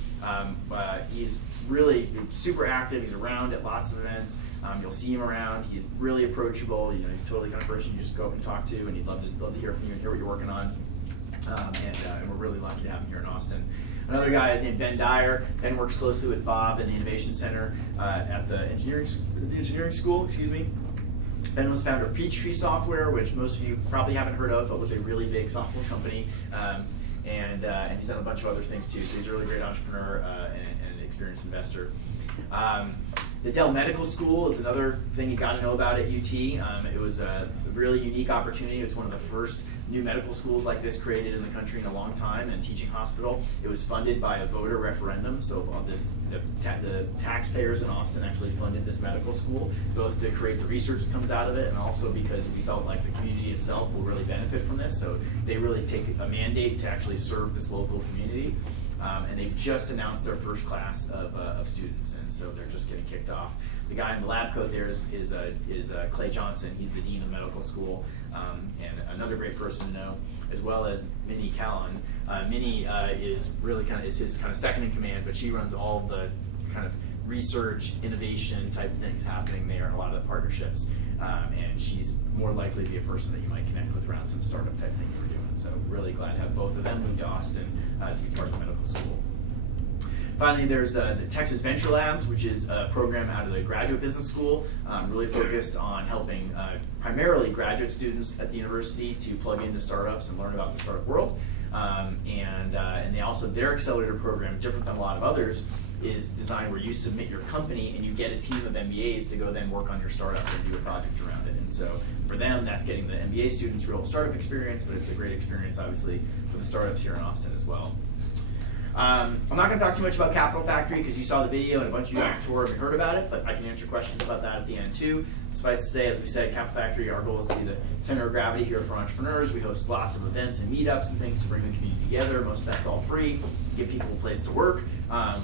he's really super active. He's around at lots of events. You'll see him around. He's really approachable. You know, he's totally the kind of person you just go up and talk to, and he'd love to hear from you and hear what you're working on. And we're really lucky to have him here in Austin. Another guy is named Ben Dyer. Ben works closely with Bob in the Innovation Center at the engineering school. Ben was founder of Peachtree Software, which most of you probably haven't heard of, but was a really big software company. And he's done a bunch of other things too. So he's a really great entrepreneur and experienced investor. The Dell Medical School is another thing you got to know about at UT. It was a really unique opportunity. It's one of the first new medical schools like this created in the country in a long time, and teaching hospital. It was funded by a voter referendum, so the taxpayers in Austin actually funded this medical school, both to create the research that comes out of it, and also because we felt like the community itself will really benefit from this. So they really take a mandate to actually serve this local community. And they've just announced their first class of students, and so they're just getting kicked off. The guy in the lab coat there is Clay Johnson. He's the dean of medical school, and another great person to know, as well as Minnie Callan. Minnie is really is his kind of second in command, but she runs all the kind of research, innovation type things happening there, and a lot of the partnerships. And she's more likely to be a person that you might connect with around some startup type thing you're doing. So really glad to have both of them move to Austin to be part of the medical school. Finally, there's the Texas Venture Labs, which is a program out of the Graduate Business School, really focused on helping primarily graduate students at the university to plug into startups and learn about the startup world. And they also, their accelerator program, different than a lot of others, is designed where you submit your company and you get a team of MBAs to go then work on your startup and do a project around it. And so for them, that's getting the MBA students real startup experience, but it's a great experience, obviously, for the startups here in Austin as well. I'm not going to talk too much about Capital Factory because you saw the video and a bunch of you got the tour and heard about it, but I can answer questions about that at the end too. Suffice to say, as we said, Capital Factory, our goal is to be the center of gravity here for entrepreneurs. We host lots of events and meetups and things to bring the community together. Most of that's all free. Give people a place to work,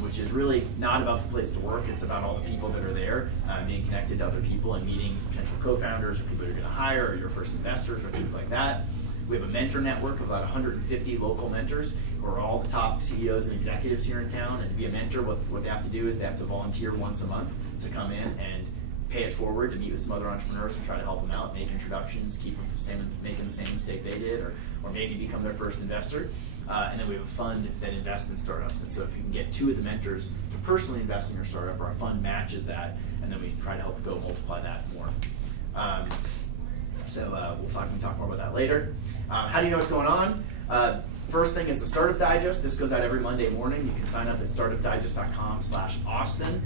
which is really not about the place to work. It's about all the people that are there, being connected to other people and meeting potential co-founders or people you're going to hire or your first investors or things like that. We have a mentor network of about 150 local mentors who are all the top CEOs and executives here in town. And to be a mentor, what they have to do is they have to volunteer once a month to come in and pay it forward to meet with some other entrepreneurs and try to help them out, make introductions, keep them from making the same mistake they did, or maybe become their first investor. And then we have a fund that invests in startups. And so if you can get 2 of the mentors to personally invest in your startup, our fund matches that, and then we try to help go multiply that more. So we can talk more about that later. How do you know what's going on? First thing is the Startup Digest. This goes out every Monday morning. You can sign up at startupdigest.com/Austin.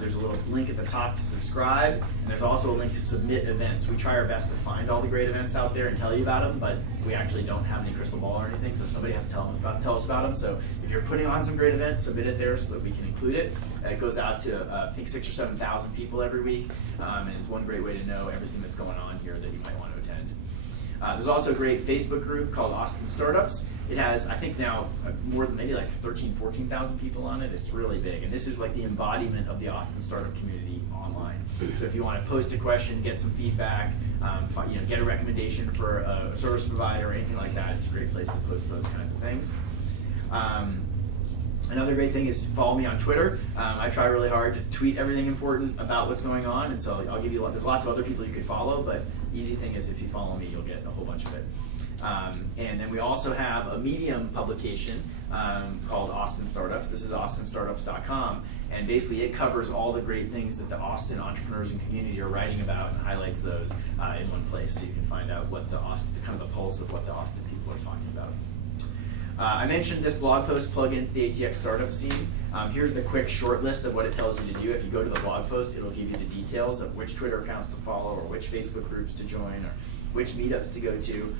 There's a little link at the top to subscribe, and there's also a link to submit events. We try our best to find all the great events out there and tell you about them, but we actually don't have any crystal ball or anything, so somebody has to tell us about them. So if you're putting on some great events, submit it there so that we can include it. It goes out to, I think, 6,000 or 7,000 people every week, and it's one great way to know everything that's going on here that you might want to attend. There's also a great Facebook group called Austin Startups. It has, I think now, more than maybe like 14,000 people on it. It's really big. And this is like the embodiment of the Austin startup community online. So if you want to post a question, get some feedback, get a recommendation for a service provider or anything like that, it's a great place to post those kinds of things. Another great thing is to follow me on Twitter. I try really hard to tweet everything important about what's going on, and so I'll give you there's lots of other people you could follow, but easy thing is if you follow me, you'll get a whole bunch of it. And then we also have a Medium publication called Austin Startups. This is austinstartups.com, and basically it covers all the great things that the Austin entrepreneurs and community are writing about and highlights those in one place, so you can find out what the pulse of what the Austin people are talking about. I mentioned this blog post plug into the ATX startup scene. Here's the quick short list of what it tells you to do. If you go to the blog post, it'll give you the details of which Twitter accounts to follow or which Facebook groups to join or which meetups to go to.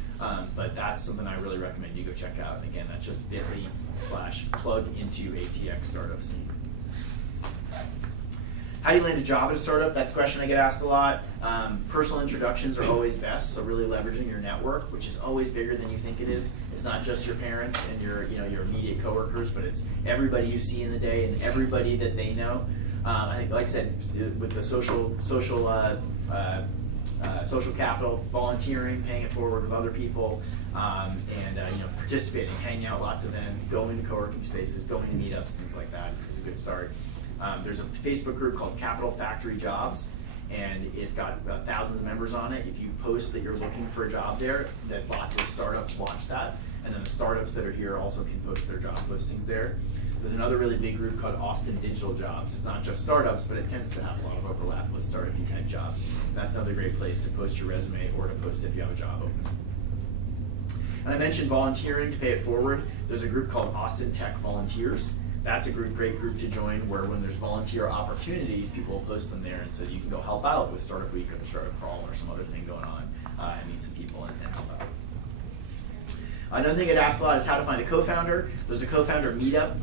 But that's something I really recommend you go check out. And again, that's just bit.ly/plug into ATX startup scene. How do you land a job at a startup? That's a question I get asked a lot. Personal introductions are always best, so really leveraging your network, which is always bigger than you think it is. It's not just your parents and your immediate coworkers, but it's everybody you see in the day and everybody that they know. I think, like I said, with the social capital, volunteering, paying it forward with other people, and participating, hanging out, lots of events, going to co-working spaces, going to meetups, things like that is a good start. There's a Facebook group called Capital Factory Jobs, and it's got thousands of members on it. If you post that you're looking for a job there, that lots of startups watch that, and then the startups that are here also can post their job postings there. There's another really big group called Austin Digital Jobs. It's not just startups, but it tends to have a lot of overlap with startup-y type jobs. And that's another great place to post your resume or to post if you have a job open. And I mentioned volunteering to pay it forward. There's a group called Austin Tech Volunteers. That's a great group to join, where when there's volunteer opportunities, people will post them there, and so you can go help out with Startup Week or the Startup Crawl or some other thing going on and meet some people and help out. Another thing I'd asked a lot is how to find a co-founder. There's a co-founder meetup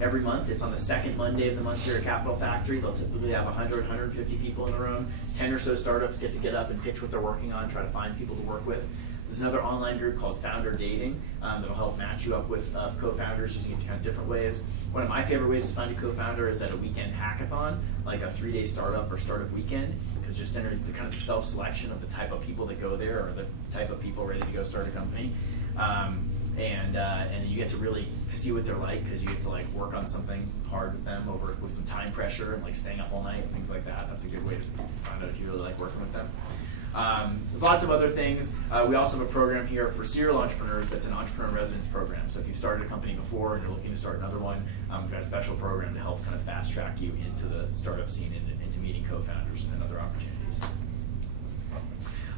every month. It's on the second Monday of the month here at Capital Factory. They'll typically have 100, 150 people in the room. 10 or so startups get up and pitch what they're working on, try to find people to work with. There's another online group called Founder Dating that'll help match you up with co-founders using it kind of different ways. One of my favorite ways to find a co-founder is at a weekend hackathon, like a 3-day startup or startup weekend, because just enter the kind of self-selection of the type of people that go there or the type of people ready to go start a company. And you get to really see what they're like, because you get to like work on something hard with them with some time pressure and like staying up all night and things like that. That's a good way to find out if you really like working with them. There's lots of other things. We also have a program here for serial entrepreneurs that's an entrepreneur residence program. So if you've started a company before and you're looking to start another one, we've got a special program to help kind of fast track you into the startup scene and into meeting co-founders and other opportunities.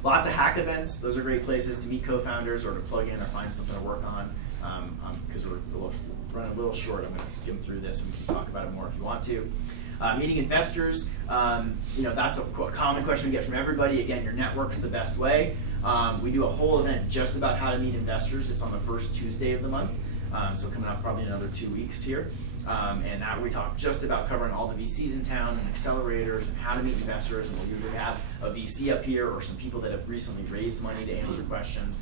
Lots of hack events. Those are great places to meet co-founders or to plug in or find something to work on. Because we're running a little short, I'm going to skim through this and we can talk about it more if you want to. Meeting investors, that's a common question we get from everybody. Again, your network's the best way. We do a whole event just about how to meet investors. It's on the first Tuesday of the month, so coming up probably in another 2 weeks here. And now we talk just about covering all the VCs in town and accelerators and how to meet investors. And we'll usually have a VC up here or some people that have recently raised money to answer questions.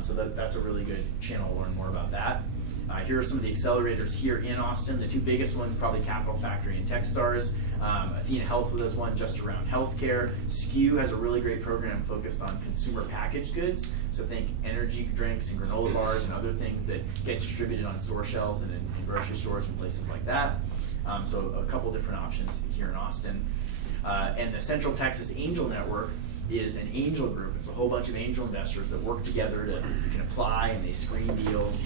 So that's a really good channel to learn more about that. Here are some of the accelerators here in Austin. The two biggest ones, probably Capital Factory and Techstars. Athena Health does one just around healthcare. Skew has a really great program focused on consumer packaged goods. So think energy drinks and granola bars and other things that get distributed on store shelves and in grocery stores and places like that. So a couple different options here in Austin. And the Central Texas Angel Network is an angel group. It's a whole bunch of angel investors that work together you can apply and they screen deals.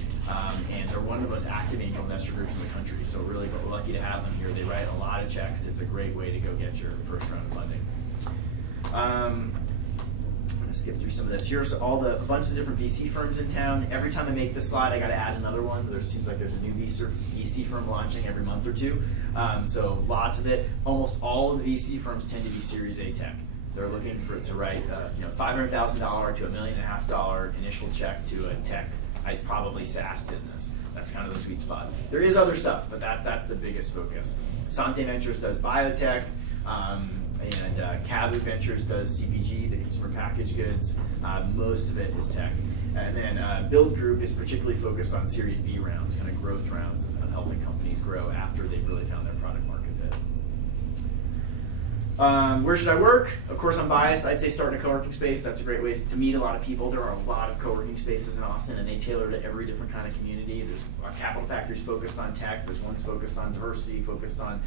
And they're one of the most active angel investor groups in the country. So really lucky to have them here. They write a lot of checks. It's a great way to go get your first round of funding. I'm going to skip through some of this. Here's a bunch of different VC firms in town. Every time I make this slide, I got to add another one. There seems like there's a new VC firm launching every month or two. So lots of it. Almost all of the VC firms tend to be Series A tech. They're looking to write $500,000 to $1.5 million initial check to a tech, probably SaaS business. That's kind of the sweet spot. There is other stuff, but that's the biggest focus. Sante Ventures does biotech, and And Cabu Ventures does CPG, the consumer packaged goods. Most of it is tech. And then Build Group is particularly focused on Series B rounds, kind of growth rounds of helping companies grow after they've really found their product market fit. Where should I work? Of course, I'm biased. I'd say start in a co-working space. That's a great way to meet a lot of people. There are a lot of co-working spaces in Austin, and they tailor to every different kind of community. There's Capital Factories focused on tech. There's ones focused on diversity, focused on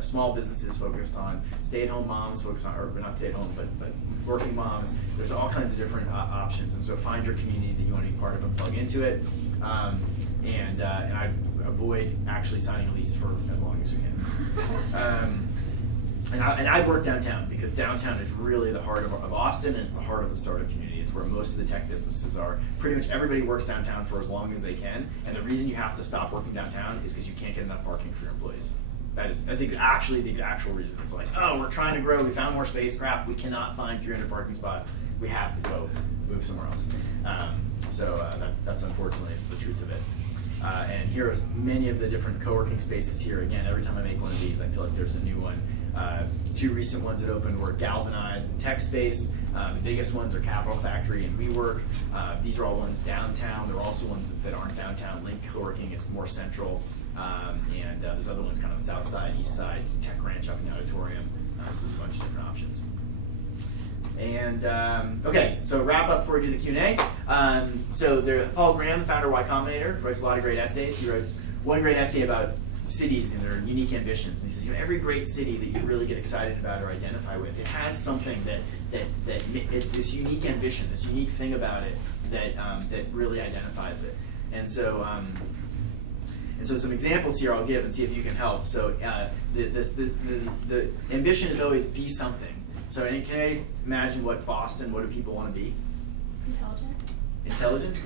small businesses, focused on stay-at-home moms, focused on, or not stay-at-home, but working moms. There's all kinds of different options, and so find your community that you want to be part of and plug into it. And I avoid actually signing a lease for as long as you can. And I work downtown because downtown is really the heart of Austin, and it's the heart of the startup community. It's where most of the tech businesses are. Pretty much everybody works downtown for as long as they can, and the reason you have to stop working downtown is because you can't get enough parking for your employees. That's actually the actual reason. It's like, oh, we're trying to grow, we found more space, crap, we cannot find 300 parking spots. We have to go move somewhere else. That's unfortunately the truth of it. And here are many of the different co-working spaces here. Again, every time I make one of these, I feel like there's a new one. Two recent ones that opened were Galvanize and Tech Space. The biggest ones are Capital Factory and WeWork. These are all ones downtown. There are also ones that aren't downtown. Link Co-working is more central. And there's other ones kind of south side, east side, Tech Ranch up in the auditorium. So there's a bunch of different options. And okay, so wrap up before we do the Q&A. So Paul Graham, the founder of Y Combinator, writes a lot of great essays. He writes one great essay about cities and their unique ambitions. And he says, every great city that you really get excited about or identify with, it has something that is this unique ambition, this unique thing about it that really identifies it. And so some examples here I'll give and see if you can help. So the ambition is always be something. So can I imagine what do people want to be? Intelligent?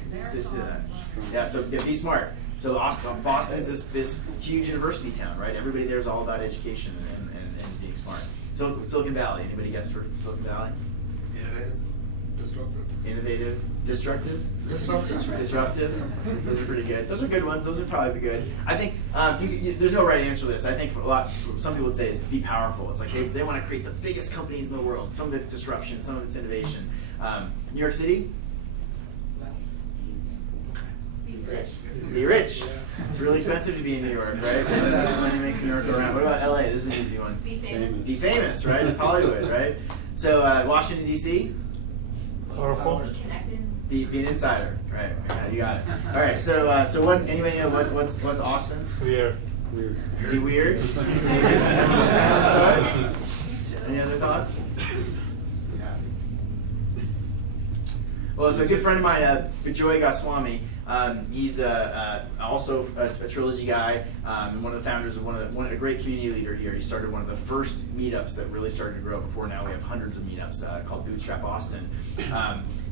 Yeah, so be smart. So Boston's this huge university town, right? Everybody there is all about education and being smart. Silicon Valley, anybody guess for Silicon Valley? Innovative, destructive? Disruptive. Those are pretty good. Those are good ones. Those would probably be good. I think there's no right answer to this. I think some people would say is be powerful. It's like they want to create the biggest companies in the world. Some of it's disruption, some of it's innovation. New York City? Be rich. It's really expensive to be in New York, right? Money makes New York go around. What about LA? This is an easy one. Be famous. Be famous, right? It's Hollywood, right? So Washington, D.C.? Be connected. Be an insider, right? Yeah, you got it. All right. So what's anybody know what's Austin? Weird. Be weird. Any other thoughts? Well, so a good friend of mine, Bijoy Goswami. He's also a Trilogy guy, and one of the founders of a great community leader here. He started one of the first meetups that really started to grow. Before now, we have hundreds of meetups called Bootstrap Austin.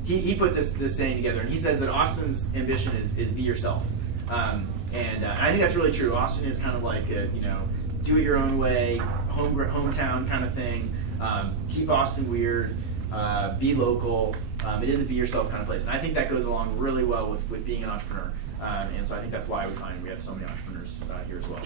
He put this saying together, and he says that Austin's ambition is be yourself, and I think that's really true. Austin is kind of like do it your own way, hometown kind of thing. Keep Austin weird, be local. It is a be yourself kind of place, and I think that goes along really well with being an entrepreneur. And so I think that's why we have so many entrepreneurs here as well.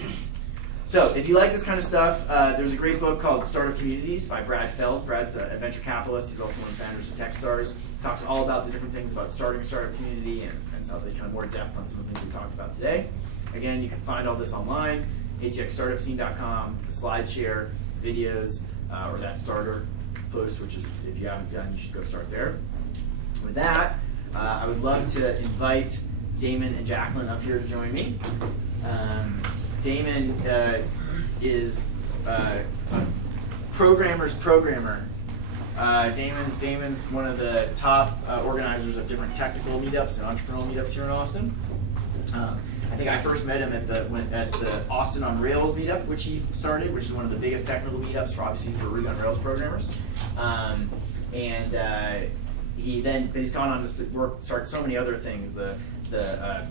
So if you like this kind of stuff, there's a great book called Startup Communities by Brad Feld. Brad's a venture capitalist. He's also one of the founders of Techstars. Talks all about the different things about starting a startup community and so they kind of more depth on some of the things we talked about today. Again, you can find all this online, atxstartupscene.com, the SlideShare, videos, or that starter post, which is, if you haven't done, you should go start there. With that, I would love to invite Damon and Jacqueline up here to join me. Damon is a programmer's programmer. Damon's one of the top organizers of different technical meetups and entrepreneurial meetups here in Austin. I think I first met him at the Austin on Rails meetup, which he started, which is one of the biggest technical meetups for Ruby on Rails programmers. He's gone on to start so many other things, the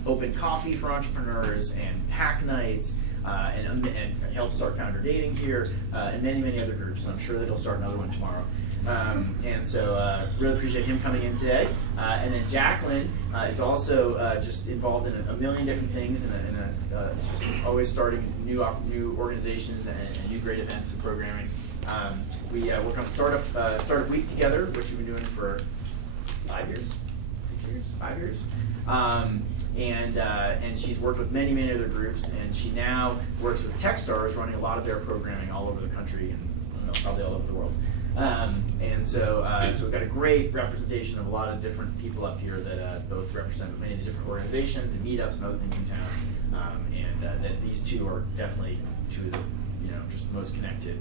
Open Coffee for Entrepreneurs and Hack Nights, and helped start Founder Dating here, and many, many other groups. And I'm sure that he'll start another one tomorrow. And so really appreciate him coming in today. And then Jacqueline is also just involved in a million different things, and just always starting new organizations and new great events and programming. We work on startup week together, which we've been doing for 5 years, 6 years, 5 years. And she's worked with many, many other groups, and she now works with Techstars, running a lot of their programming all over the country, and I don't know, probably all over the world. So we've got a great representation of a lot of different people up here that both represent many of the different organizations and meetups and other things in town. And that these two are definitely two of the just most connected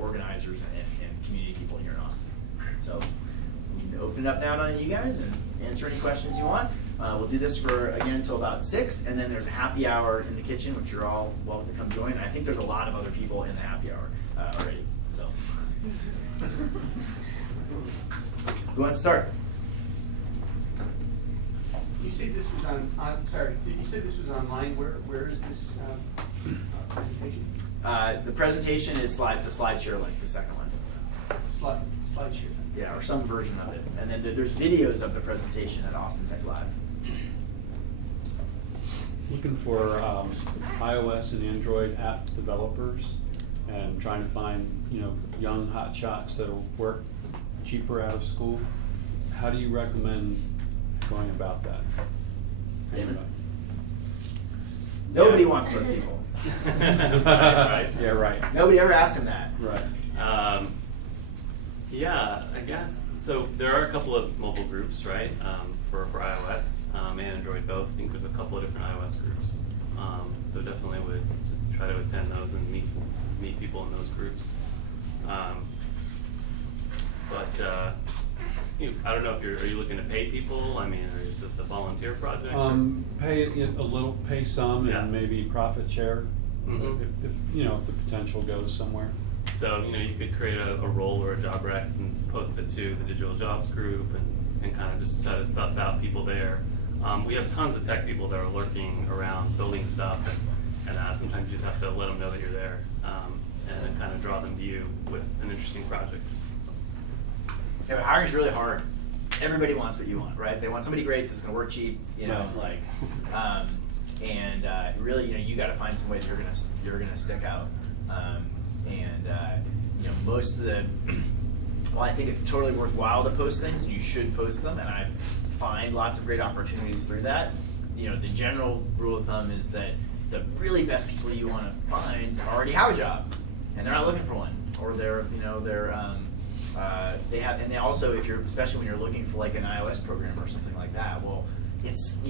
organizers and community people here in Austin. So we can open it up now to you guys and answer any questions you want. We'll do this for, again, until about 6, and then there's a happy hour in the kitchen, which you're all welcome to come join. And I think there's a lot of other people in the happy hour already. So, who wants to start? You said this was on sorry, you said this was online. Where is this presentation? The presentation is the SlideShare link, the second one. SlideShare. Yeah, or some version of it. And then there's videos of the presentation at Austin Tech Live. Looking for iOS and Android app developers, and trying to find young hotshots that'll work cheaper out of school. How do you recommend going about that? Damon? Nobody wants those people. Right. Yeah, right. Nobody ever asked him that. Right. Yeah, I guess. So there are a couple of mobile groups, right, for iOS and Android both. I think there's a couple of different iOS groups. So definitely would just try to attend those and meet people in those groups. I don't know if are you looking to pay people? I mean, or is this a volunteer project? Pay some, Yeah. and maybe profit share Mm-hmm. if the potential goes somewhere. So, you could create a role or a job rec and post it to the digital jobs group and kind of just try to suss out people there. We have tons of tech people that are lurking around building stuff, and sometimes you just have to let them know that you're there and then kind of draw them to you with an interesting project. So. Yeah, but hiring's really hard. Everybody wants what you want, right? They want somebody great that's going to work cheap, really, you got to find some way that you're gonna stick out. Most of the, I think it's totally worthwhile to post things, and you should post them, and I find lots of great opportunities through that. The general rule of thumb is that the really best people you want to find already have a job, and they're not looking for one, or they have, and they also, especially when you're looking for like an iOS program or something like that, well, it's,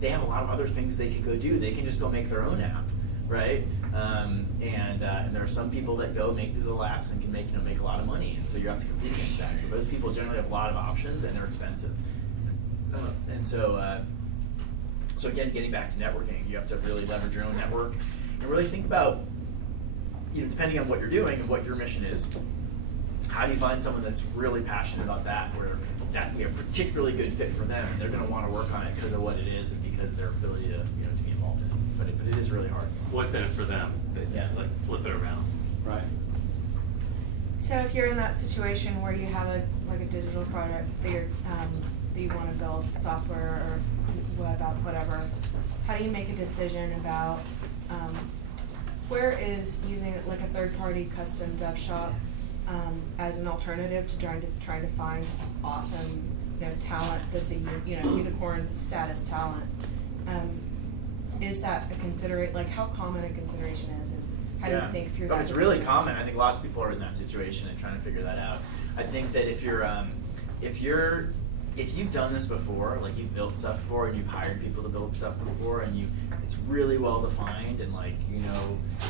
they have a lot of other things they can go do. They can just go make their own app, right? And there are some people that go make these little apps and can make a lot of money, and so you have to compete against that. So those people generally have a lot of options, and they're expensive. So again, getting back to networking, you have to really leverage your own network and really think about, depending on what you're doing and what your mission is, how do you find someone that's really passionate about that, where that's going to be a particularly good fit for them, and they're going to want to work on it because of what it is and because of their ability to be involved in it. But it is really hard. What's in it for them, basically? Yeah. Like flip it around. Right. So if you're in that situation where you have a digital product that you want to build, software or web app, whatever, how do you make a decision about where is using like a third-party custom dev shop as an alternative to trying to find awesome talent that's a unicorn status talent? Is that how common a consideration is, and how do you think through that? It's really common. I think lots of people are in that situation and trying to figure that out. I think that if you've done this before, like you've built stuff before and you've hired people to build stuff before, and it's really well defined, and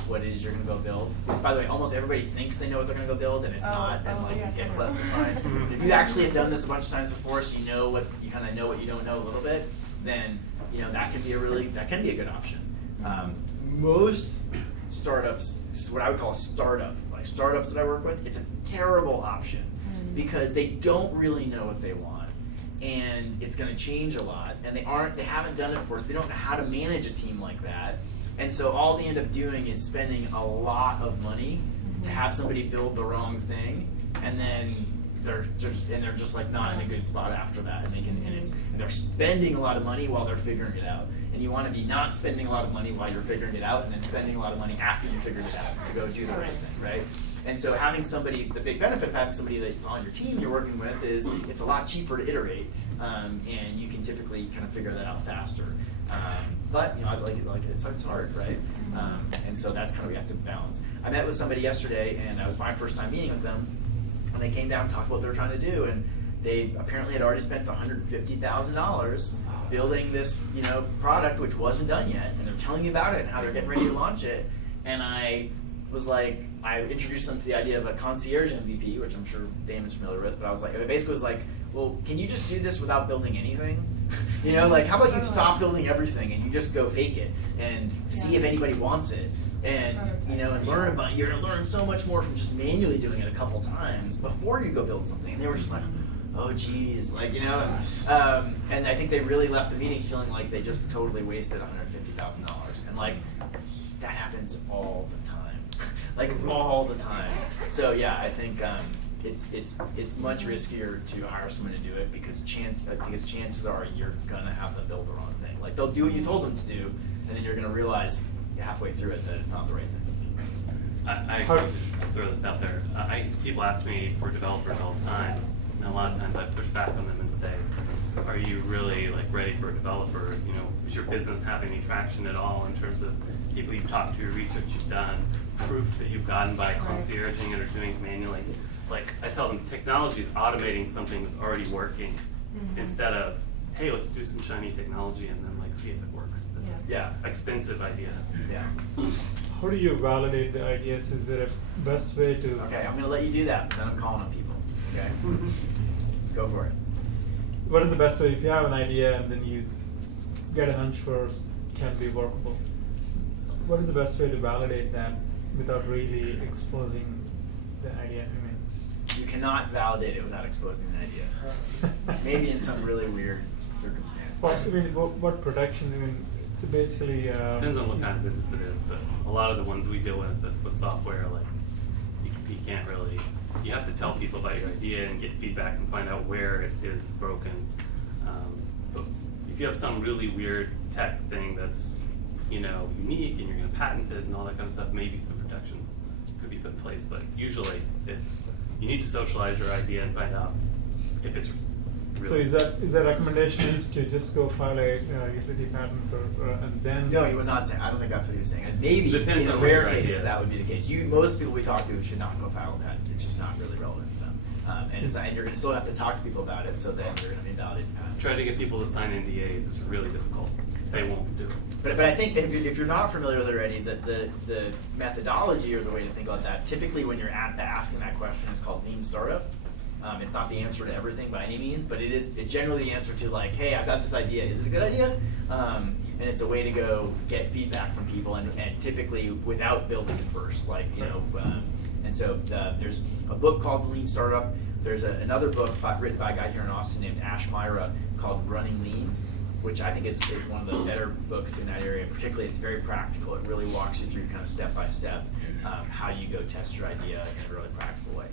what it is you're going to go build. Which, by the way, almost everybody thinks they know what they're going to go build, and it's not, and it gets less defined. But if you actually have done this a bunch of times before, so you know what you kind of know what you don't know a little bit, then that can be a good option. Most startups, what I would call a startup, like startups that I work with, it's a terrible option because they don't really know what they want, and it's going to change a lot, and they haven't done it before, so they don't know how to manage a team like that, and so all they end up doing is spending a lot of money to have somebody build the wrong thing, and then they're just like not in a good spot after that, and they're spending a lot of money while they're figuring it out. And you want to be not spending a lot of money while you're figuring it out, and then spending a lot of money after you figured it out to go do the right thing, right? And so having somebody, the big benefit of having somebody that's on your team you're working with is it's a lot cheaper to iterate, and you can typically kind of figure that out faster. But you know, it's hard, right? And so that's kind of what we have to balance. I met with somebody yesterday, and that was my first time meeting with them, and they came down and talked about what they were trying to do, and they apparently had already spent $150,000 building this, you know, product which wasn't done yet, and they're telling me about it and how they're getting ready to launch it. And I was like, I introduced them to the idea of a concierge MVP, which I'm sure Damon's familiar with, but I was like, it basically was like, well, can you just do this without building anything? You know, like, how about you stop building everything and you just go fake it and see if anybody wants it, and you know, and learn about. You're gonna learn so much more from just manually doing it a couple times before you go build something. And they were just like, oh geez, like, you know, and I think they really left the meeting feeling like they just totally wasted $150,000, and like that happens all the time, like all the time. So yeah, I think it's much riskier to hire someone to do it because chances are you're gonna have them build the wrong thing. Like they'll do what you told them to do, and then you're gonna realize halfway through it that it's not the right thing. I agree, just to throw this out there. People ask me for developers all the time, and a lot of times I push back on them and say, are you really like ready for a developer? You know, is your business having any traction at all in terms of people you've talked to, research you've done, proof that you've gotten by concierging it or doing it manually? Like I tell them, technology is automating something that's already working instead of, hey, let's do some shiny technology and then like see if it works. That's an expensive idea. Yeah. How do you validate the ideas? Is there a best way to? Okay, I'm gonna let you do that, but then I'm calling on people. Okay. Go for it. What is the best way if you have an idea and then you get a hunch for can be workable? What is the best way to validate that without really exposing the idea? I mean, you cannot validate it without exposing the idea. Maybe in some really weird circumstance. Well, I mean, what protection? I mean, it's basically. Depends on what kind of business it is, but a lot of the ones we deal with software, like you can't really. You have to tell people about your idea and get feedback and find out where it is broken. But if you have some really weird tech thing that's, you know, unique and you're going to patent it and all that kind of stuff, maybe some protections could be put in place. But usually, you need to socialize your idea and find out if it's really. So is that recommendation is to just go file a utility patent and then? No, he was not saying. I don't think that's what he was saying. And maybe Depends in a on rare what your case idea is. that would be the case. Most people we talk to should not go file a patent. It's just not really relevant for them. And you're going to still have to talk to people about it, so then you're going to invalidate the patent. Try to get people to sign NDAs is really difficult. They won't do it. But I think if you're not familiar with it already, the methodology or the way to think about that, typically when you're asking that question is called lean startup. It's not the answer to everything by any means, but it's generally the answer to like, hey, I've got this idea. Is it a good idea? And it's a way to go get feedback from people, and typically without building it first. Like, you know, and so there's a book called The Lean Startup. There's another book written by a guy here in Austin named Ash Myra called Running Lean, which I think is one of the better books in that area. Particularly, it's very practical. It really walks you through kind of step by step how you go test your idea in a really practical way.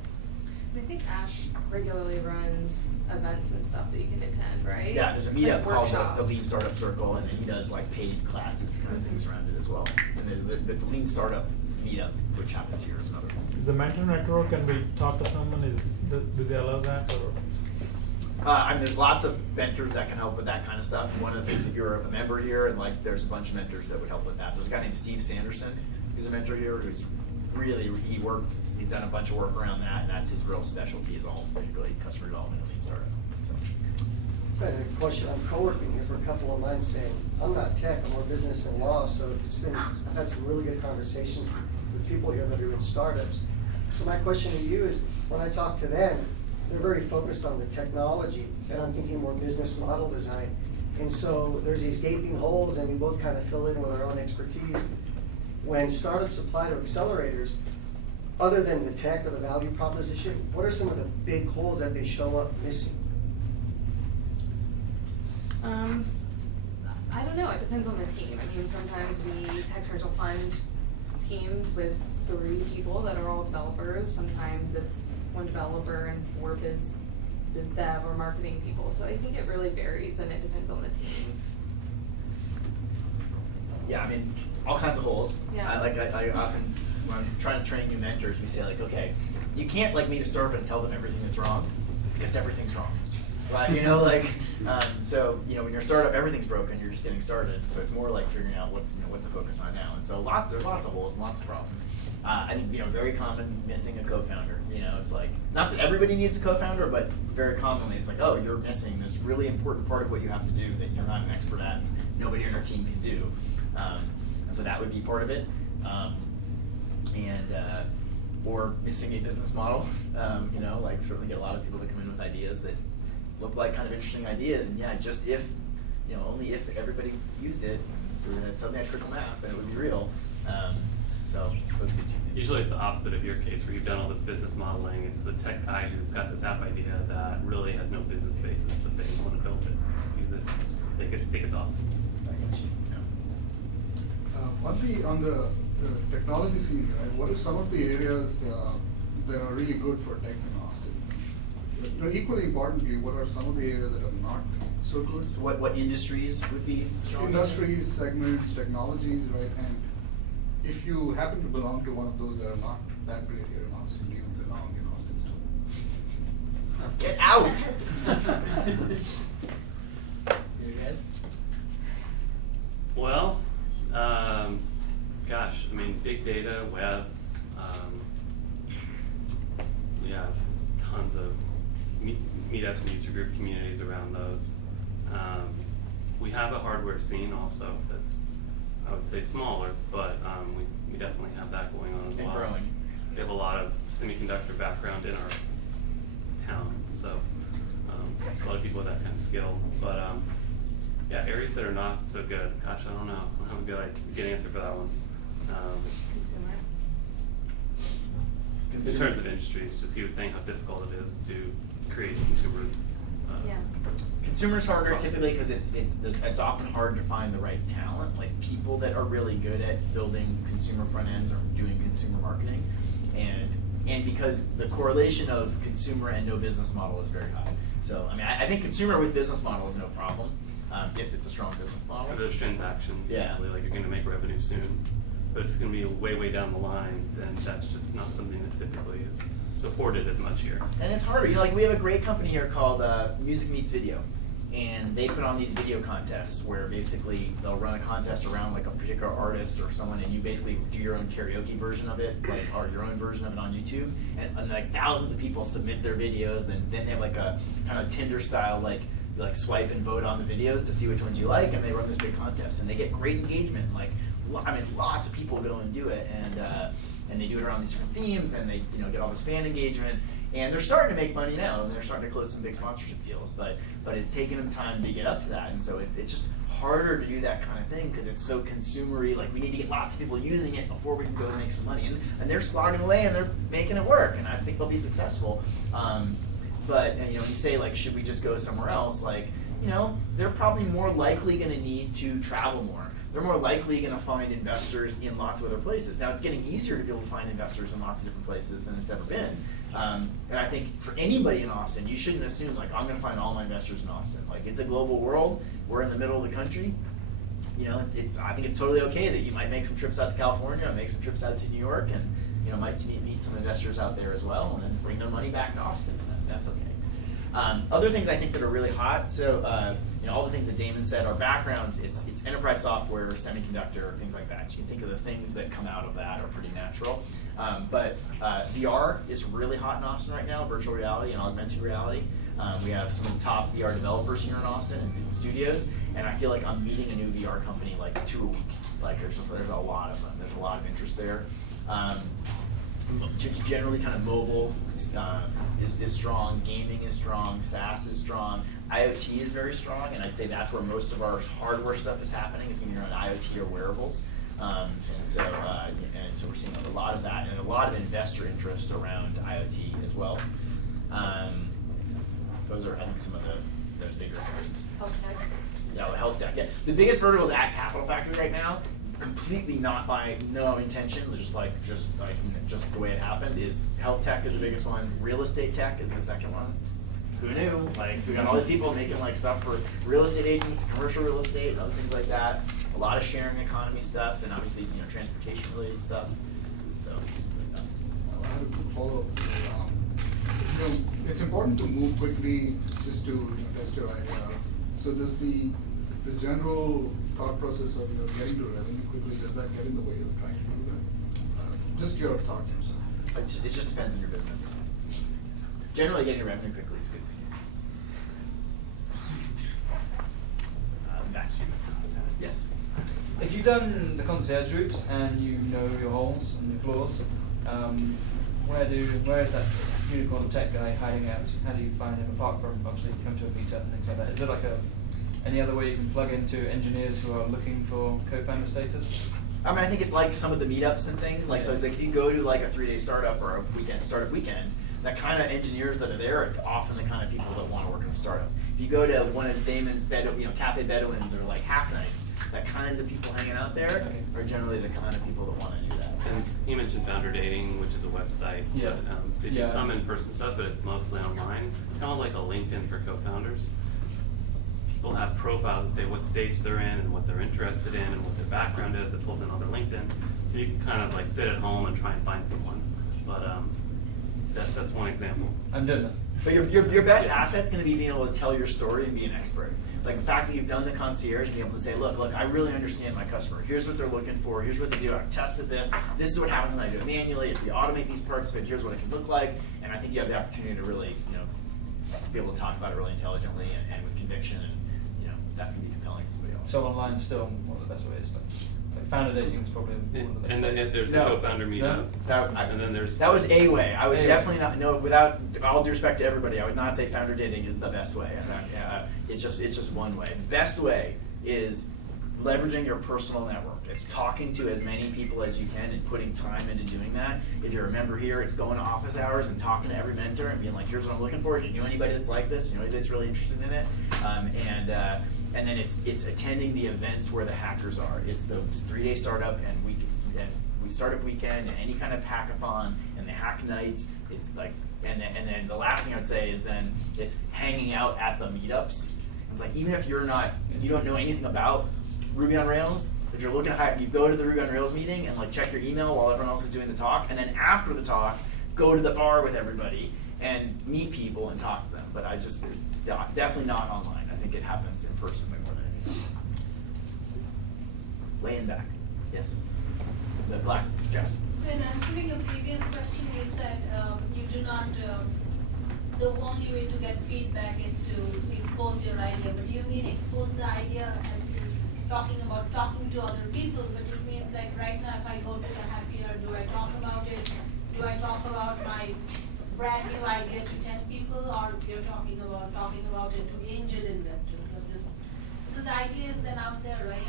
I think Ash regularly runs events and stuff that you can attend, right? Yeah, there's a meetup Like called workshops. the Lean Startup Circle, and then he does like paid classes kind of things around it as well. And there's the Lean Startup meetup, which happens here as another. Is the mentor network, can we talk to someone? Do they allow that or? I mean, there's lots of mentors that can help with that kind of stuff. One of the things, if you're a member here, and like, there's a bunch of mentors that would help with that. There's a guy named Steve Sanderson, who's a mentor here, who's really he's done a bunch of work around that, and that's his real specialty, is all particularly customer development and lean startup. So I had a question. I'm co-working here for a couple of months, saying I'm not tech, I'm more business and law. So I've had some really good conversations with people here that are in startups. So my question to you is, when I talk to them, they're very focused on the technology, and I'm thinking more business model design. And so there's these gaping holes, and we both kind of fill in with our own expertise. When startups apply to accelerators, other than the tech or the value proposition, what are some of the big holes that they show up missing? I don't know. It depends on the team. I mean, sometimes we tech-tortual fund teams with 3 people that are all developers. Sometimes it's 1 developer and 4 biz dev or marketing people. So I think it really varies, and it depends on the team. Yeah, I mean, all kinds of holes. Yeah. I often when I'm trying to train new mentors, we say like, okay, you can't like meet a startup and tell them everything that's wrong, because everything's wrong. Right? You know, like, so, you know, when you're a startup, everything's broken, you're just getting started. So it's more like figuring out what's, you know, what to focus on now. And so there's lots of holes and lots of problems. I think, you know, very common, missing a co-founder. You know, it's like, not that everybody needs a co-founder, but very commonly it's like, oh, you're missing this really important part of what you have to do that you're not an expert at and nobody on our team can do. And so that would be part of it. Or missing a business model. You know, like certainly get a lot of people that come in with ideas that look like kind of interesting ideas, and yeah, just if, you know, only if everybody used it through suddenly had critical mass, then it would be real. So those would be two things. Usually it's the opposite of your case, where you've done all this business modeling. It's the tech guy who's got this app idea that really has no business basis, but they want to build it, use it, think it's awesome. On the technology scene, right, what are some of the areas that are really good for tech in Austin? But equally importantly, what are some of the areas that are not so good? So what industries would be strong? Industries, segments, technologies, right? And if you happen to belong to one of those that are not that great here in Austin, do you belong in Austin still? Get out! You guys? Well, gosh, I mean, big data, web, we have tons of meetups and user group communities around those. We have a hardware scene also that's, I would say, smaller, but we definitely have that going on as well. And growing. We have a lot of semiconductor background in our town, so there's a lot of people with that kind of skill. But yeah, areas that are not so good, gosh, I don't know. I don't have a good answer for that one. In terms of industries, just he was saying how difficult it is to create consumer. Consumer's harder typically because it's often hard to find the right talent, like people that are really good at building consumer front ends or doing consumer marketing, and because the correlation of consumer and no business model is very high. So I mean, I think consumer with business model is no problem if it's a strong business model. For those transactions, yeah, usually, like you're going to make revenue soon, but if it's going to be way down the line, then that's just not something that typically is supported as much here. And it's harder. You know, like we have a great company here called Music Meets Video, and they put on these video contests where basically they'll run a contest around like a particular artist or someone, and you basically do your own karaoke version of it, like or your own version of it on YouTube, and like thousands of people submit their videos. Then they have like a kind of Tinder style like swipe and vote on the videos to see which ones you like, and they run this big contest, and they get great engagement. Like I mean, lots of people go and do it, and they do it around these different themes, and they get all this fan engagement, and they're starting to make money now, and they're starting to close some big sponsorship deals, but it's taken them time to get up to that, and so it's just harder to do that kind of thing because it's so consumery. Like we need to get lots of people using it before we can go and make some money, and they're slogging away and they're making it work, and I think they'll be successful. But when you say like, should we just go somewhere else? Like, they're probably more likely going to need to travel more. They're more likely going to find investors in lots of other places. Now, it's getting easier to be able to find investors in lots of different places than it's ever been. And I think for anybody in Austin, you shouldn't assume, like, I'm going to find all my investors in Austin. Like, it's a global world. We're in the middle of the country. I think it's totally okay that you might make some trips out to California, make some trips out to New York, and, might meet some investors out there as well, and then bring their money back to Austin. And that's okay. Other things I think that are really hot, so all the things that Damon said, our backgrounds, it's enterprise software, semiconductor, things like that. So you can think of the things that come out of that are pretty natural. But VR is really hot in Austin right now, virtual reality and augmented reality. We have some of the top VR developers here in Austin and studios, and I feel like I'm meeting a new VR company like 2 a week. Like there's a lot of them. There's a lot of interest there. Just generally kind of mobile is strong, gaming is strong, SaaS is strong, IoT is very strong, and I'd say that's where most of our hardware stuff is happening, is going to be around IoT or wearables. And so we're seeing a lot of that and a lot of investor interest around IoT as well. Those are, I think, some of the bigger trends. Health tech. Yeah, health tech. Yeah, the biggest vertical is at Capital Factory right now. Completely not by no intention, just the way it happened. Is health tech is the biggest one. Real estate tech is the second one. Who knew? Like we got all these people making like stuff for real estate agents, commercial real estate, and other things like that. A lot of sharing economy stuff, and obviously transportation related stuff. So follow up. It's important to move quickly just to test your idea. So does the general thought process of getting to revenue quickly, does that get in the way of trying to do that? Just your thoughts. It just depends on your business. Generally, getting to revenue quickly is a good thing. Back to you. Yes. If you've done the concierge route and you know your holes and your floors, where is that unicorn tech guy hiding out? How do you find him apart from obviously come to a meetup and things like that? Is there like any other way you can plug into engineers who are looking for co-founder status? I mean, I think it's like some of the meetups and things. Like, so it's like if you go to like a 3-day startup or a startup weekend, that kind of engineers that are there are often the kind of people that want to work in a startup. If you go to one of Damon's Cafe Bedouins or like Hack Nights, that kinds of people hanging out there are generally the kind of people that want to do that. And you mentioned Founder Dating, which is a website. Yeah. But, they do some in-person stuff, but it's mostly online. It's kind of like a LinkedIn for co-founders. People have profiles that say what stage they're in and what they're interested in and what their background is. It pulls in other LinkedIn. So you can kind of like sit at home and try and find someone. But that's one example. I'm doing that. But your best asset's going to be being able to tell your story and be an expert. Like the fact that you've done the concierge, being able to say, look, I really understand my customer. Here's what they're looking for. Here's what they do. I've tested this. This is what happens when I do it manually. If we automate these parts of it, here's what it can look like. And I think you have the opportunity to really, be able to talk about it really intelligently and with conviction, and that's going to be compelling to somebody else. So online still one of the best ways. Like founder dating is probably one of the best And then ways. there's the co-founder meetup. And then there's That was a way. I would A definitely not. No, without all due respect to everybody, I would not say founder dating is the best way. It's just one way. The best way is leveraging your personal network. It's talking to as many people as you can and putting time into doing that. If you're a member here, it's going to office hours and talking to every mentor and being like, here's what I'm looking for. Do you know anybody that's like this? Do you know anybody that's really interested in it? And then it's attending the events where the hackers are. It's the 3-day startup and we startup weekend and any kind of hackathon and the hack nights. It's like and then the last thing I'd say is then it's hanging out at the meetups. It's like even if you don't know anything about Ruby on Rails, if you're looking at you go to the Ruby on Rails meeting and like check your email while everyone else is doing the talk, and then after the talk, go to the bar with everybody and meet people and talk to them. But it's definitely not online. I think it happens in person way more than anything else. Laying back, yes. The black Jess. So in answering a previous question, you said you do not. The only way to get feedback is to expose your idea. But you mean expose the idea? Talking to other people, but it means like right now if I go to the happy hour, do I talk about it? Do I talk about my brand new idea to 10 people, or you're talking about it to angel investors? Because the idea is then out there, right?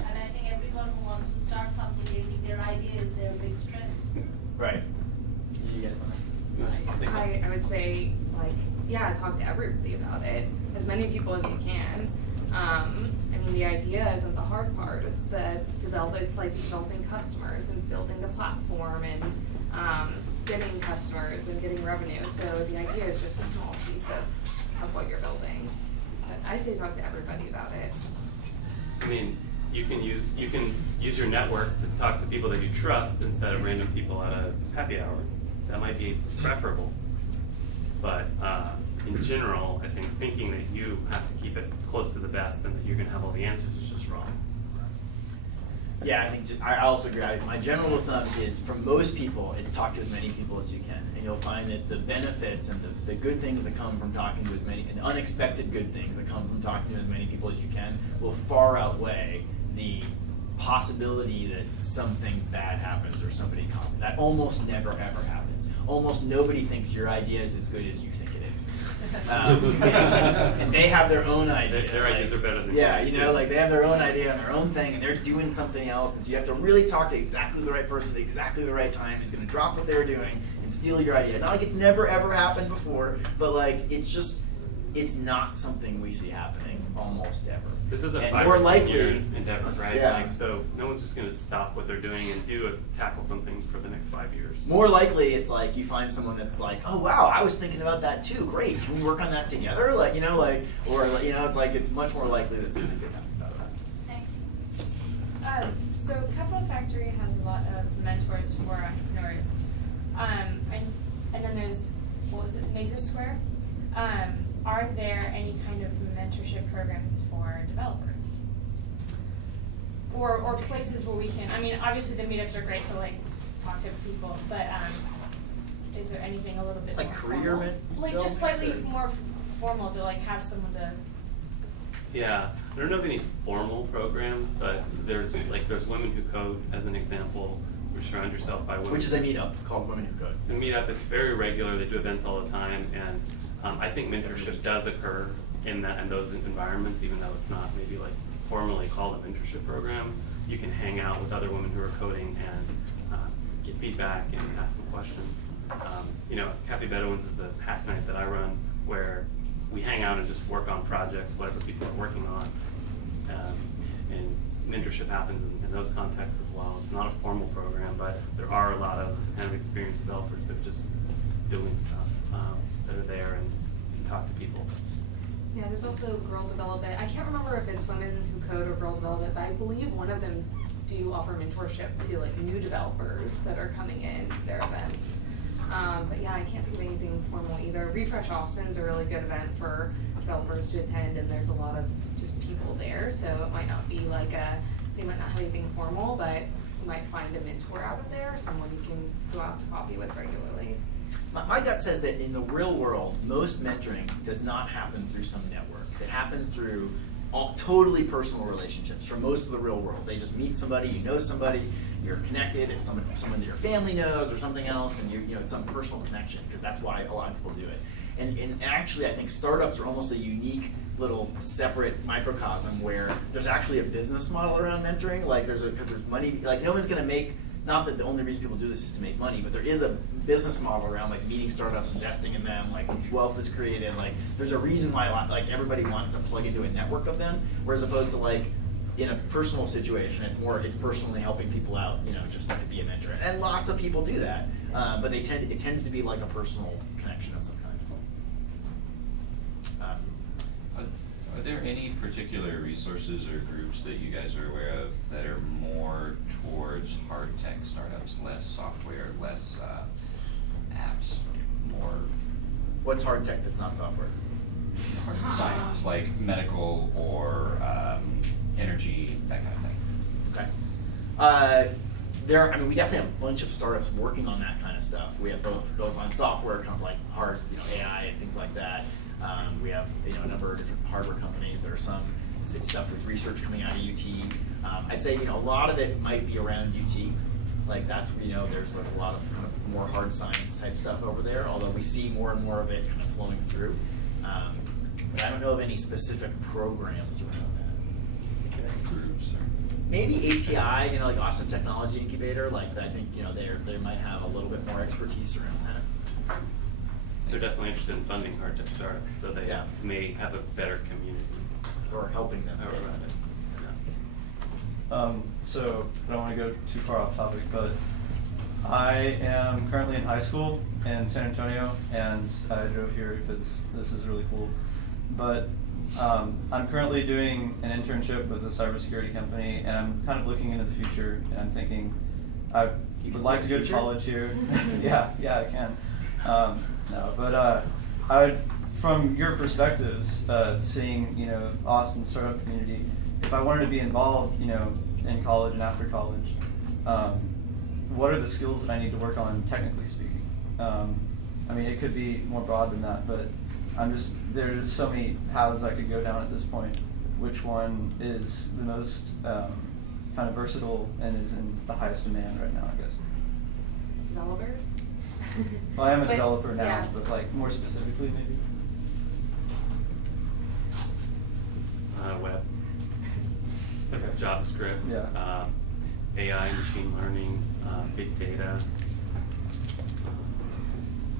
And I think everyone who wants to start something, they think their idea is their big strength. Right. You guys want to? I would say talk to everybody about it, as many people as you can. The idea isn't the hard part. It's like developing customers and building the platform and getting customers and getting revenue. So the idea is just a small piece of what you're building. But I say talk to everybody about it. I mean, you can use your network to talk to people that you trust instead of random people at a happy hour. That might be preferable. But in general, I think thinking that you have to keep it close to the best and that you're going to have all the answers is just wrong. Yeah, I think I also agree. My general rule of thumb is for most people, it's talk to as many people as you can. And you'll find that the benefits and the good things that come from talking to as many, and the unexpected good things that come from talking to as many people as you can will far outweigh the possibility that something bad happens or somebody comes. That almost never ever happens. Almost nobody thinks your idea is as good as you think it is. And they have their own idea. Their ideas are better than yours. yours. They have their own idea and their own thing, and they're doing something else. And so you have to really talk to exactly the right person at exactly the right time who's going to drop what they're doing and steal your idea. Not like it's never ever happened before, but like it's not something we see happening almost ever. This is a and 5 more or 10 likely, year endeavor, right? Yeah. So no one's just going to stop what they're doing and tackle something for the next 5 years. More likely, it's like you find someone that's like, oh wow, I was thinking about that too. Great, can we work on that together? It's like it's much more likely that something good happens out of that. So Capital Factory has a lot of mentors for entrepreneurs. And then there's, what was it, Maker Square? Are there any kind of mentorship programs for developers? Or places where we can, I mean, obviously the meetups are great to like talk to people, but is there anything a little bit like more career formal? Like just slightly more formal to like have someone to. Yeah, I don't know of any formal programs, but there's Women Who Code as an example. You surround yourself by women. Which is a meetup called Women Who Code. It's a meetup. It's very regular. They do events all the time, and I think mentorship does occur in those environments, even though it's not maybe like formally called a mentorship program. You can hang out with other women who are coding and get feedback and ask them questions. Cafe Bedouins is a hack night that I run where we hang out and just work on projects, whatever people are working on. And mentorship happens in those contexts as well. It's not a formal program, but there are a lot of kind of experienced developers that are just doing stuff that are there and can talk to people. Yeah, there's also Girl Development. I can't remember if it's Women Who Code or Girl Development, but I believe one of them do offer mentorship to like new developers that are coming in to their events. But yeah, I can't think of anything formal either. Refresh Austin's a really good event for developers to attend, and there's a lot of just people there, so it might not be like they might not have anything formal, but you might find a mentor out of there, someone you can go out to coffee with regularly. My gut says that in the real world, most mentoring does not happen through some network. It happens through all totally personal relationships for most of the real world. They just meet somebody, you know somebody, you're connected, it's someone that your family knows or something else, and it's some personal connection, because that's why a lot of people do it. And actually, I think startups are almost a unique little separate microcosm where there's actually a business model around mentoring. Like because there's money. Like no one's going to make. Not that the only reason people do this is to make money, but there is a business model around like meeting startups, investing in them, like wealth is created. Like there's a reason why like everybody wants to plug into a network of them, whereas opposed to like in a personal situation, it's personally helping people out, just to be a mentor. And lots of people do that, but it tends to be like a personal connection of some kind. Are there any particular resources or groups that you guys are aware of that are more towards hard tech startups, less software, less apps, more? What's hard tech that's not software? Hard science, like medical or energy, that kind of thing. Okay. We definitely have a bunch of startups working on that kind of stuff. We have both on software, kind of like hard, AI and things like that. We have a number of different hardware companies. There are some stuff with research coming out of UT. I'd say a lot of it might be around UT. Like that's there's a lot of kind of more hard science type stuff over there. Although we see more and more of it kind of flowing through. But I don't know of any specific programs around that. Groups or maybe ATI, like Austin Technology Incubator. Like I think they might have a little bit more expertise around that. They're definitely interested in funding hard tech startups, so they may have a better community. Or helping them. Around it. So I don't want to go too far off topic, but I am currently in high school in San Antonio, and I drove here because this is really cool. But I'm currently doing an internship with a cybersecurity company, and I'm kind of looking into the future, and I'm thinking I would like to go to college here. yeah, I can. No, but I would, from your perspectives, seeing Austin startup community, if I wanted to be involved, in college and after college, what are the skills that I need to work on, technically speaking? It could be more broad than that, but there's so many paths I could go down at this point. Which one is the most kind of versatile and is in the highest demand right now, I guess? Developers? Well, I am a developer now, yeah. but like more specifically, maybe. Web. Okay. JavaScript. Yeah. AI, machine learning, big data,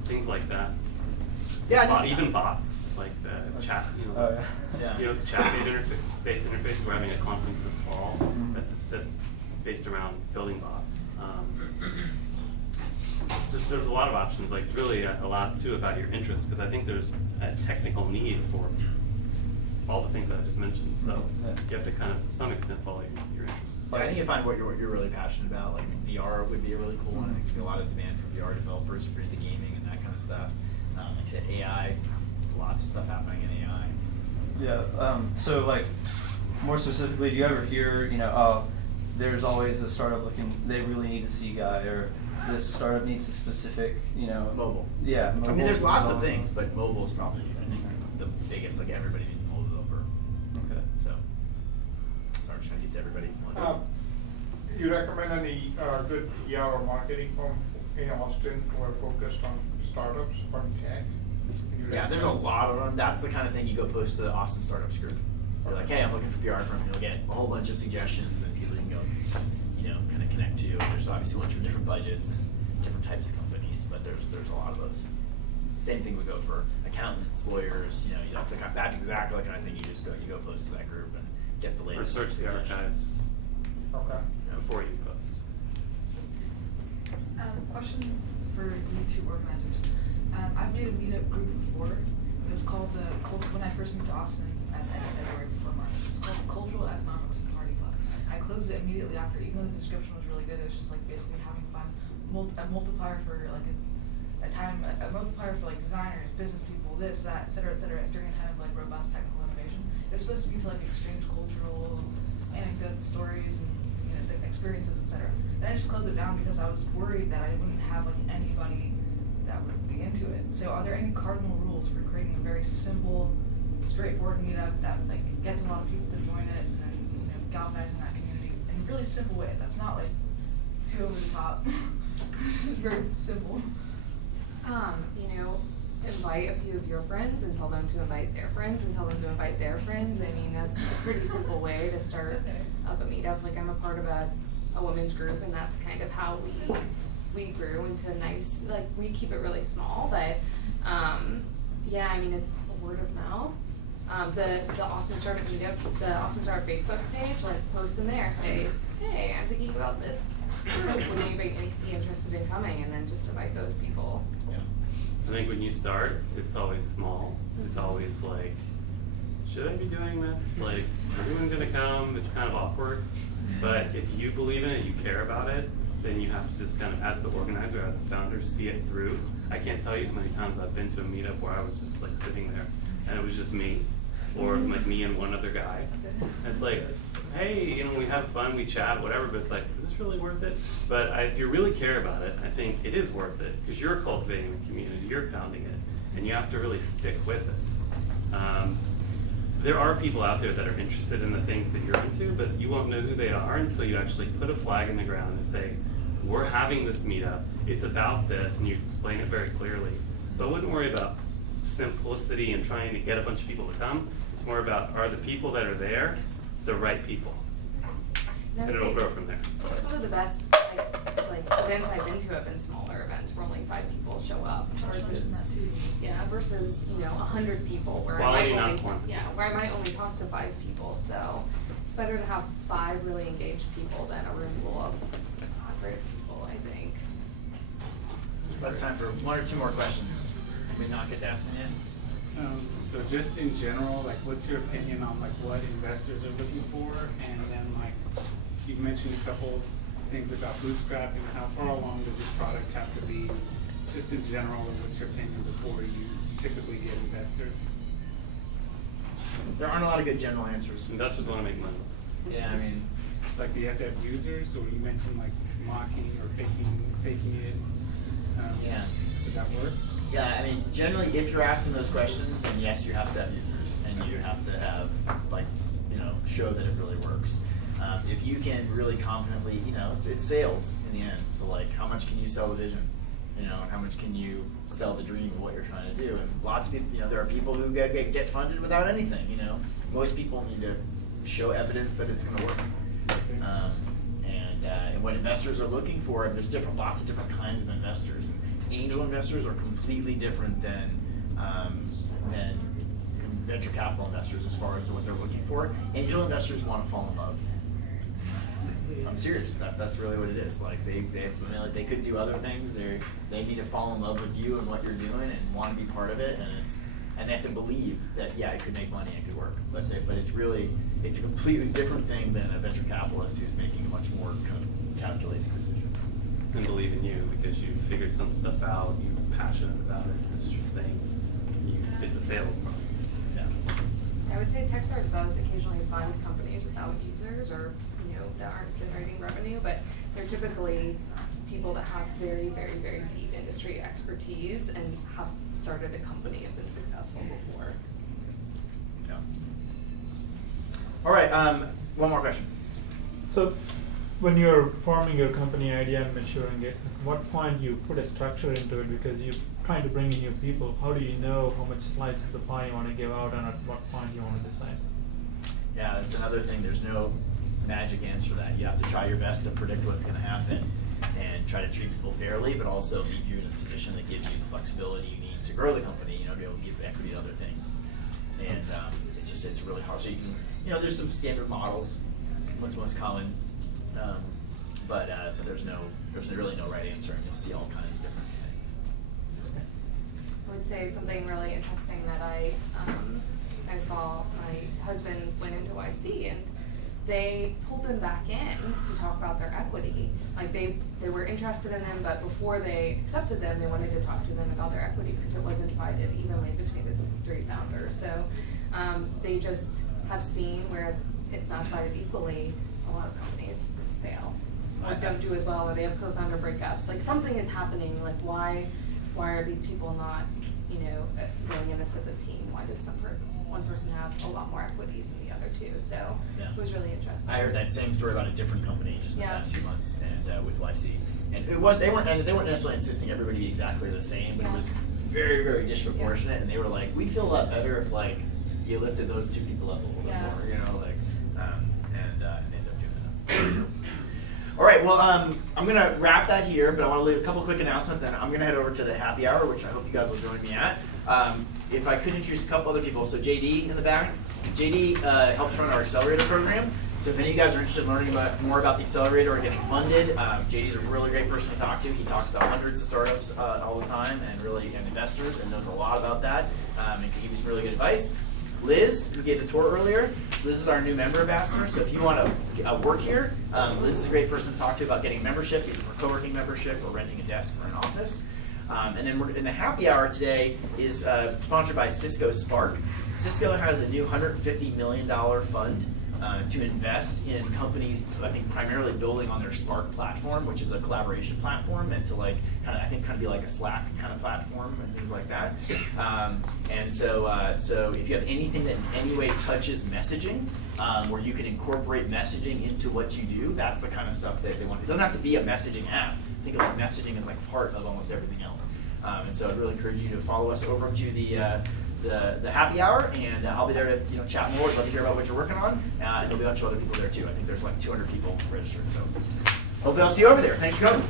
things like that. Yeah, even bots like the chat. Chat-based interface. We're having a conference this fall. That's based around building bots. There's a lot of options. Like it's really a lot too about your interests, because I think there's a technical need for all the things that I just mentioned. So you have to kind of, to some extent, follow your interests. Yeah, I think you find what you're really passionate about. Like VR would be a really cool one. I think there's a lot of demand for VR developers if you're into gaming and that kind of stuff. Like I said, AI, lots of stuff happening in AI. Yeah. So like, more specifically, do you ever hear, oh, there's always a startup looking, they really need a C guy, or this startup needs a specific, Mobile. Yeah. Mobile I mean, there's lots of development. things, but mobile is probably, I think, the biggest. Like everybody needs a mobile developer. Okay. So, I'm trying to get to everybody once. You recommend any good PR or marketing firm in Austin who are focused on startups or tech? Yeah, there's a lot of them. That's the kind of thing you go post to the Austin Startups group. You're like, hey, I'm looking for PR firm. You'll get a whole bunch of suggestions and people you can go, kind of connect to. And there's obviously ones for different budgets and different types of companies, but there's a lot of those. Same thing would go for accountants, lawyers. That's exactly the kind of thing you go post to that group and get the latest. Or search the archives. Okay. Before you post. Question for you two organizers. I've made a meetup group before. It was called when I first moved to Austin at the end of February before March. It's called Cultural Economics and Party Club. I closed it immediately after, even though the description was really good. It was just like basically having fun. A multiplier for like a multiplier for like designers, business people, this, that, et cetera, during a time of like robust technical innovation. It was supposed to be to like exchange cultural anecdotes, stories, and the experiences, et cetera. Then I just closed it down because I was worried that I wouldn't have like anybody that would be into it. So are there any cardinal rules for creating a very simple, straightforward meetup that like gets a lot of people to join it and then galvanizing that community in a really simple way that's not like too over the top? This is very simple. Invite a few of your friends and tell them to invite their friends and tell them to invite their friends. I mean, that's a pretty simple way to start up a meetup. Like I'm a part of a women's group, and that's kind of how we grew into a nice, like we keep it really small, but yeah, I mean, it's word of mouth. The Austin Startup Meetup, the Austin Startup Facebook page, like post in there, say, hey, I'm thinking about this group, would anybody be interested in coming? And then just invite those people. I think when you start, it's always small. It's always like, should I be doing this? Like, is everyone gonna come? It's kind of awkward. But if you believe in it, you care about it, then you have to just kind of, as the organizer, as the founder, see it through. I can't tell you how many times I've been to a meetup where I was just like sitting there and it was just me, or like me and one other guy. And it's like, hey, we have fun, we chat, whatever, but it's like, is this really worth it? But if you really care about it, I think it is worth it, because you're cultivating the community, you're founding it, and you have to really stick with it. There are people out there that are interested in the things that you're into, but you won't know who they are until you actually put a flag in the ground and say, we're having this meetup, it's about this, and you explain it very clearly. So I wouldn't worry about simplicity and trying to get a bunch of people to come. It's more about, are the people that are there the right people? And it'll grow from there. Some of the best like events I've been to have been smaller events where only 5 people show up versus 100 people where Quality, I might not only quantity. where I might only talk to 5 people. So it's better to have 5 really engaged people than a room full of 100 people, I think. About time for 1 or 2 more questions. Did we not get to ask them yet? So just in general, like what's your opinion on like what investors are looking for? And then like you mentioned a couple things about bootstrapping. How far along does this product have to be? Just in general, and what's your opinion before you typically get investors? There aren't a lot of good general answers. Investors want to make money. Yeah, I mean, like do you have to have users, or you mentioned like mocking or faking it? Yeah. Does that work? Yeah, I mean, generally, if you're asking those questions, then yes, you have to have users, and you have to have, show that it really works. If you can really confidently, it's sales in the end. So, like, how much can you sell the vision? And how much can you sell the dream of what you're trying to do? And lots of people, there are people who get funded without anything, Most people need to show evidence that it's going to work. And what investors are looking for, and there's lots of different kinds of investors. Angel investors are completely different than venture capital investors as far as what they're looking for. Angel investors want to fall in love. I'm serious. That's really what it is. Like they could do other things. They need to fall in love with you and what you're doing and want to be part of it. And and they have to believe that it could make money and it could work. But it's a completely different thing than a venture capitalist who's making a much more kind of calculated decision. And believe in you because you figured some stuff out, you're passionate about it, this is your thing. It's a sales process. Yeah. I would say Techstars does occasionally fund companies without users or that aren't generating revenue, but they're typically people that have very, very, very deep industry expertise and have started a company and been successful before. Yeah. All right. One more question. So, when you're forming your company idea and maturing it, at what point you put a structure into it because you're trying to bring in new people? How do you know how much slice of the pie you want to give out and at what point you want to decide? Yeah, that's another thing. There's no magic answer to that. You have to try your best to predict what's going to happen and try to treat people fairly, but also leave you in a position that gives you the flexibility you need to grow the company, be able to give equity to other things. And it's really hard. So you can, there's some standard models, what's most common, but there's really no right answer, and you'll see all kinds of different things. I would say something really interesting that I saw. My husband went into YC and they pulled them back in to talk about their equity. Like they were interested in them, but before they accepted them, they wanted to talk to them about their equity because it wasn't divided evenly between the 3 founders. So they just have seen where it's not divided equally. A lot of companies fail or don't do as well, or they have co-founder breakups. Like something is happening. Like why are these people not going in this as a team? Why does one person have a lot more equity than the other two? So it was really interesting. I heard that same story about a different company just in the past few months, and with YC, and they weren't necessarily insisting everybody be exactly the same, but it was very, very disproportionate, and they were like, we'd feel a lot better if you lifted those 2 people up a little bit more, and they ended up doing that. All right, well, I'm going to wrap that here, but I want to leave a couple quick announcements, and I'm going to head over to the happy hour, which I hope you guys will join me at. If I could introduce a couple other people. So JD in the back. JD helps run our accelerator program. So if any of you guys are interested in learning more about the accelerator or getting funded, JD's a really great person to talk to. He talks to hundreds of startups all the time and investors and knows a lot about that and can give you some really good advice. Liz, who gave the tour earlier, Liz is our new member ambassador. So if you want to work here, Liz is a great person to talk to about getting membership, either for co-working membership or renting a desk or an office. And then we're in the happy hour today is sponsored by Cisco Spark. Cisco has a new $150 million fund to invest in companies, I think primarily building on their Spark platform, which is a collaboration platform, and to kind of be like a Slack kind of platform and things like that. And so if you have anything that in any way touches messaging, where you can incorporate messaging into what you do, that's the kind of stuff that they want. It doesn't have to be a messaging app. Think of messaging as part of almost everything else. And so I'd really encourage you to follow us over to the happy hour, and I'll be there to chat more. I'd love to hear about what you're working on, and there'll be a bunch of other people there too. I think there's 200 people registered. So hopefully I'll see you over there. Thanks for coming.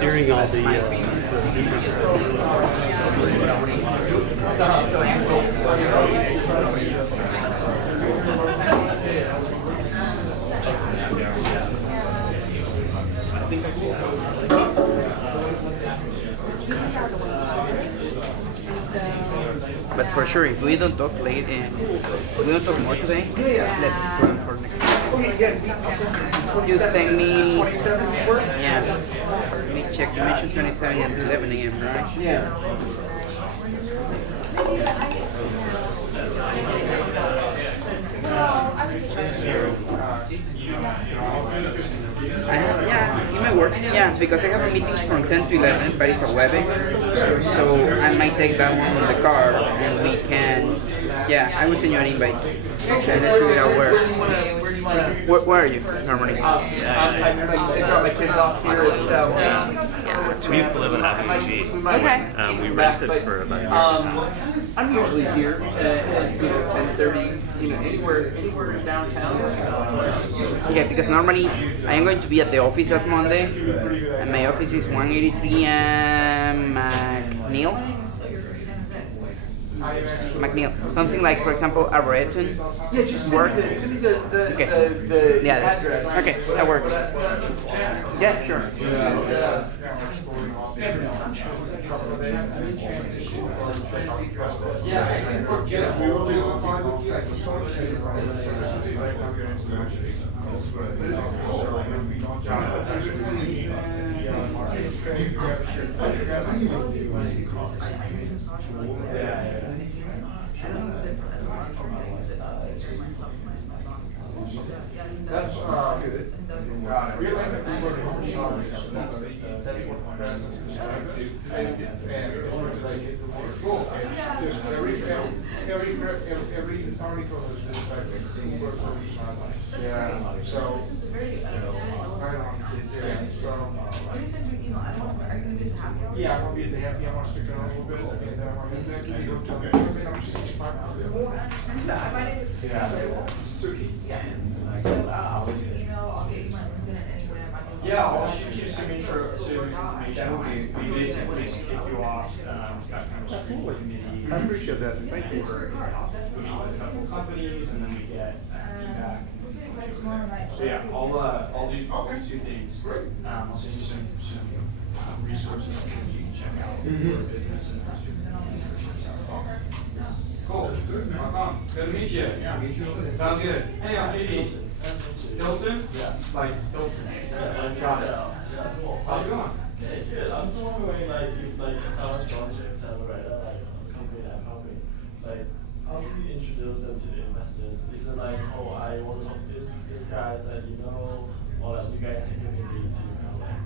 During all the But for sure, if we don't talk late and we don't talk more today, let's put it for next time. You send me, let me check, you mentioned 27 and 11 a.m., right? Yeah. It might work. Yeah, because I have a meeting from 10 to 11, but it's a WebEx, so I might take that one in the car, and we can. Yeah, I will send you an invite. And let's figure out where are you normally? I drop my kids off here at we used to live in FCG. Okay. We rented for about I'm usually here at 10:30, anywhere downtown. Okay, because normally I am going to be at the office at Monday, and my office is 183 McNeil. Something like, for example, Arboreton. Yeah, just work. send me the address. Okay, that works. Yeah, sure. That's good. Got it. Every attorney for this type of thing works for each other. Yeah. So, right on. So, Let me send you an email. Are you going to be at the happy hour? yeah, I'm gonna be at the happy. I want to stick around a little bit. And then I'm gonna head back to the hotel. I'm 65 now. My name is Yeah. Suki. Yeah. So I'll send you an email. I'll get you my LinkedIn and anywhere. Yeah, I'll shoot you some intro to information. We basically kick you off. Got kind of a screening committee. I appreciate that. Thank you. We meet with a couple companies and then we get feedback. So yeah, I'll do two things. I'll send you some resources that you can check out for business and cool. Good to meet you. Yeah. Sounds good. Hey, I'm JD. Hilton? Yeah. Like Hilton. Yeah, Got it. yeah, cool. How you doing? Good. I'm just wondering, like, if like a sound joins your accelerator, like a company that I'm helping, like, how do you introduce them to the investors? Is it like, oh, I want to talk to this guys that you know, or like you guys take them in to kind of like?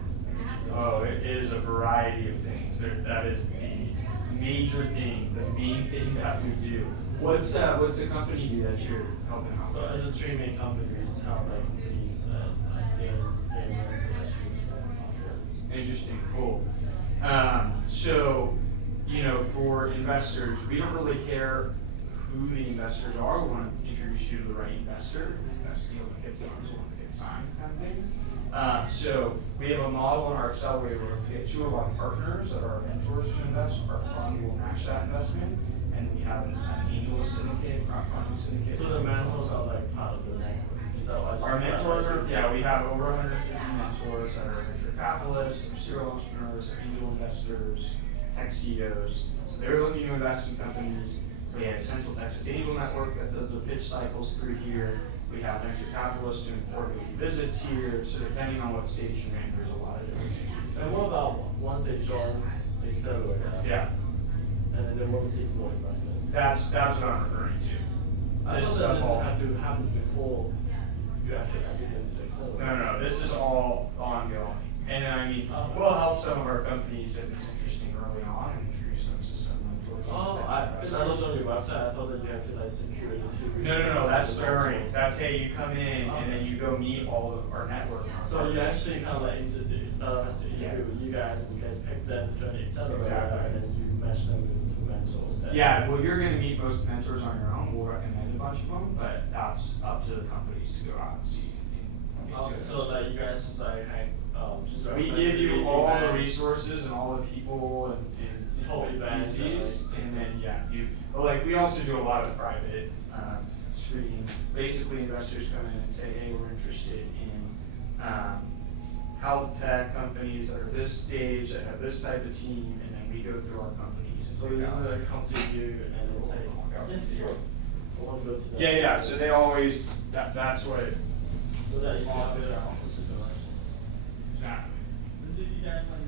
Oh, it is a variety of things. That is the major thing, the main thing that we do. What's the company do that you're helping out? So as a streaming company, we just help like companies gain rights to their streaming platforms. Interesting, cool. So, for investors, we don't really care who the investors are. We want to introduce you to the right investor. That's the deal that gets signed kind of thing. So we have a model in our accelerator where if we get two of our partners that are mentors to invest, our fund will match that investment, and we have an angel syndicate, crowdfunding syndicate. So the mentors are like part of the network. Is that why? Our mentors are, we have over 150 mentors that are venture capitalists, serial entrepreneurs, angel investors, tech CEOs. So they're looking to invest in companies. We have Central Texas Angel Network that does the pitch cycles through here. We have venture capitalists doing quarterly visits here. So depending on what stage you're in, there's a lot of different things. And what about once they join the accelerator? Yeah. And then they want to seek more investment. That's what I'm referring to. I thought that this had to happen before you actually get into the accelerator. No, this is all ongoing. And then, we'll help some of our companies if it's interesting early on and introduce them to some mentors. Oh, because I was on your website, I thought that you had to like secure the two. No, that's during. That's hey, you come in and then you go meet all of our network. So you actually kind of like startup has to integrate with you guys and you guys pick them to join the accelerator and then you match them with two mentors. Yeah, well you're going to meet most mentors on your own. We'll recommend a bunch of them, but that's up to the companies to go out and see. So like you guys just like hang. We give you all the resources and all the people and PCs, and then we also do a lot of private screening. Basically, investors come in and say, hey, we're interested in health tech companies that are this stage that have this type of team, and then we go through our companies. So you just come to you and say, yeah, sure. I want to go to that. Yeah. So they always that's what. So that you can figure out. Exactly. Did you guys like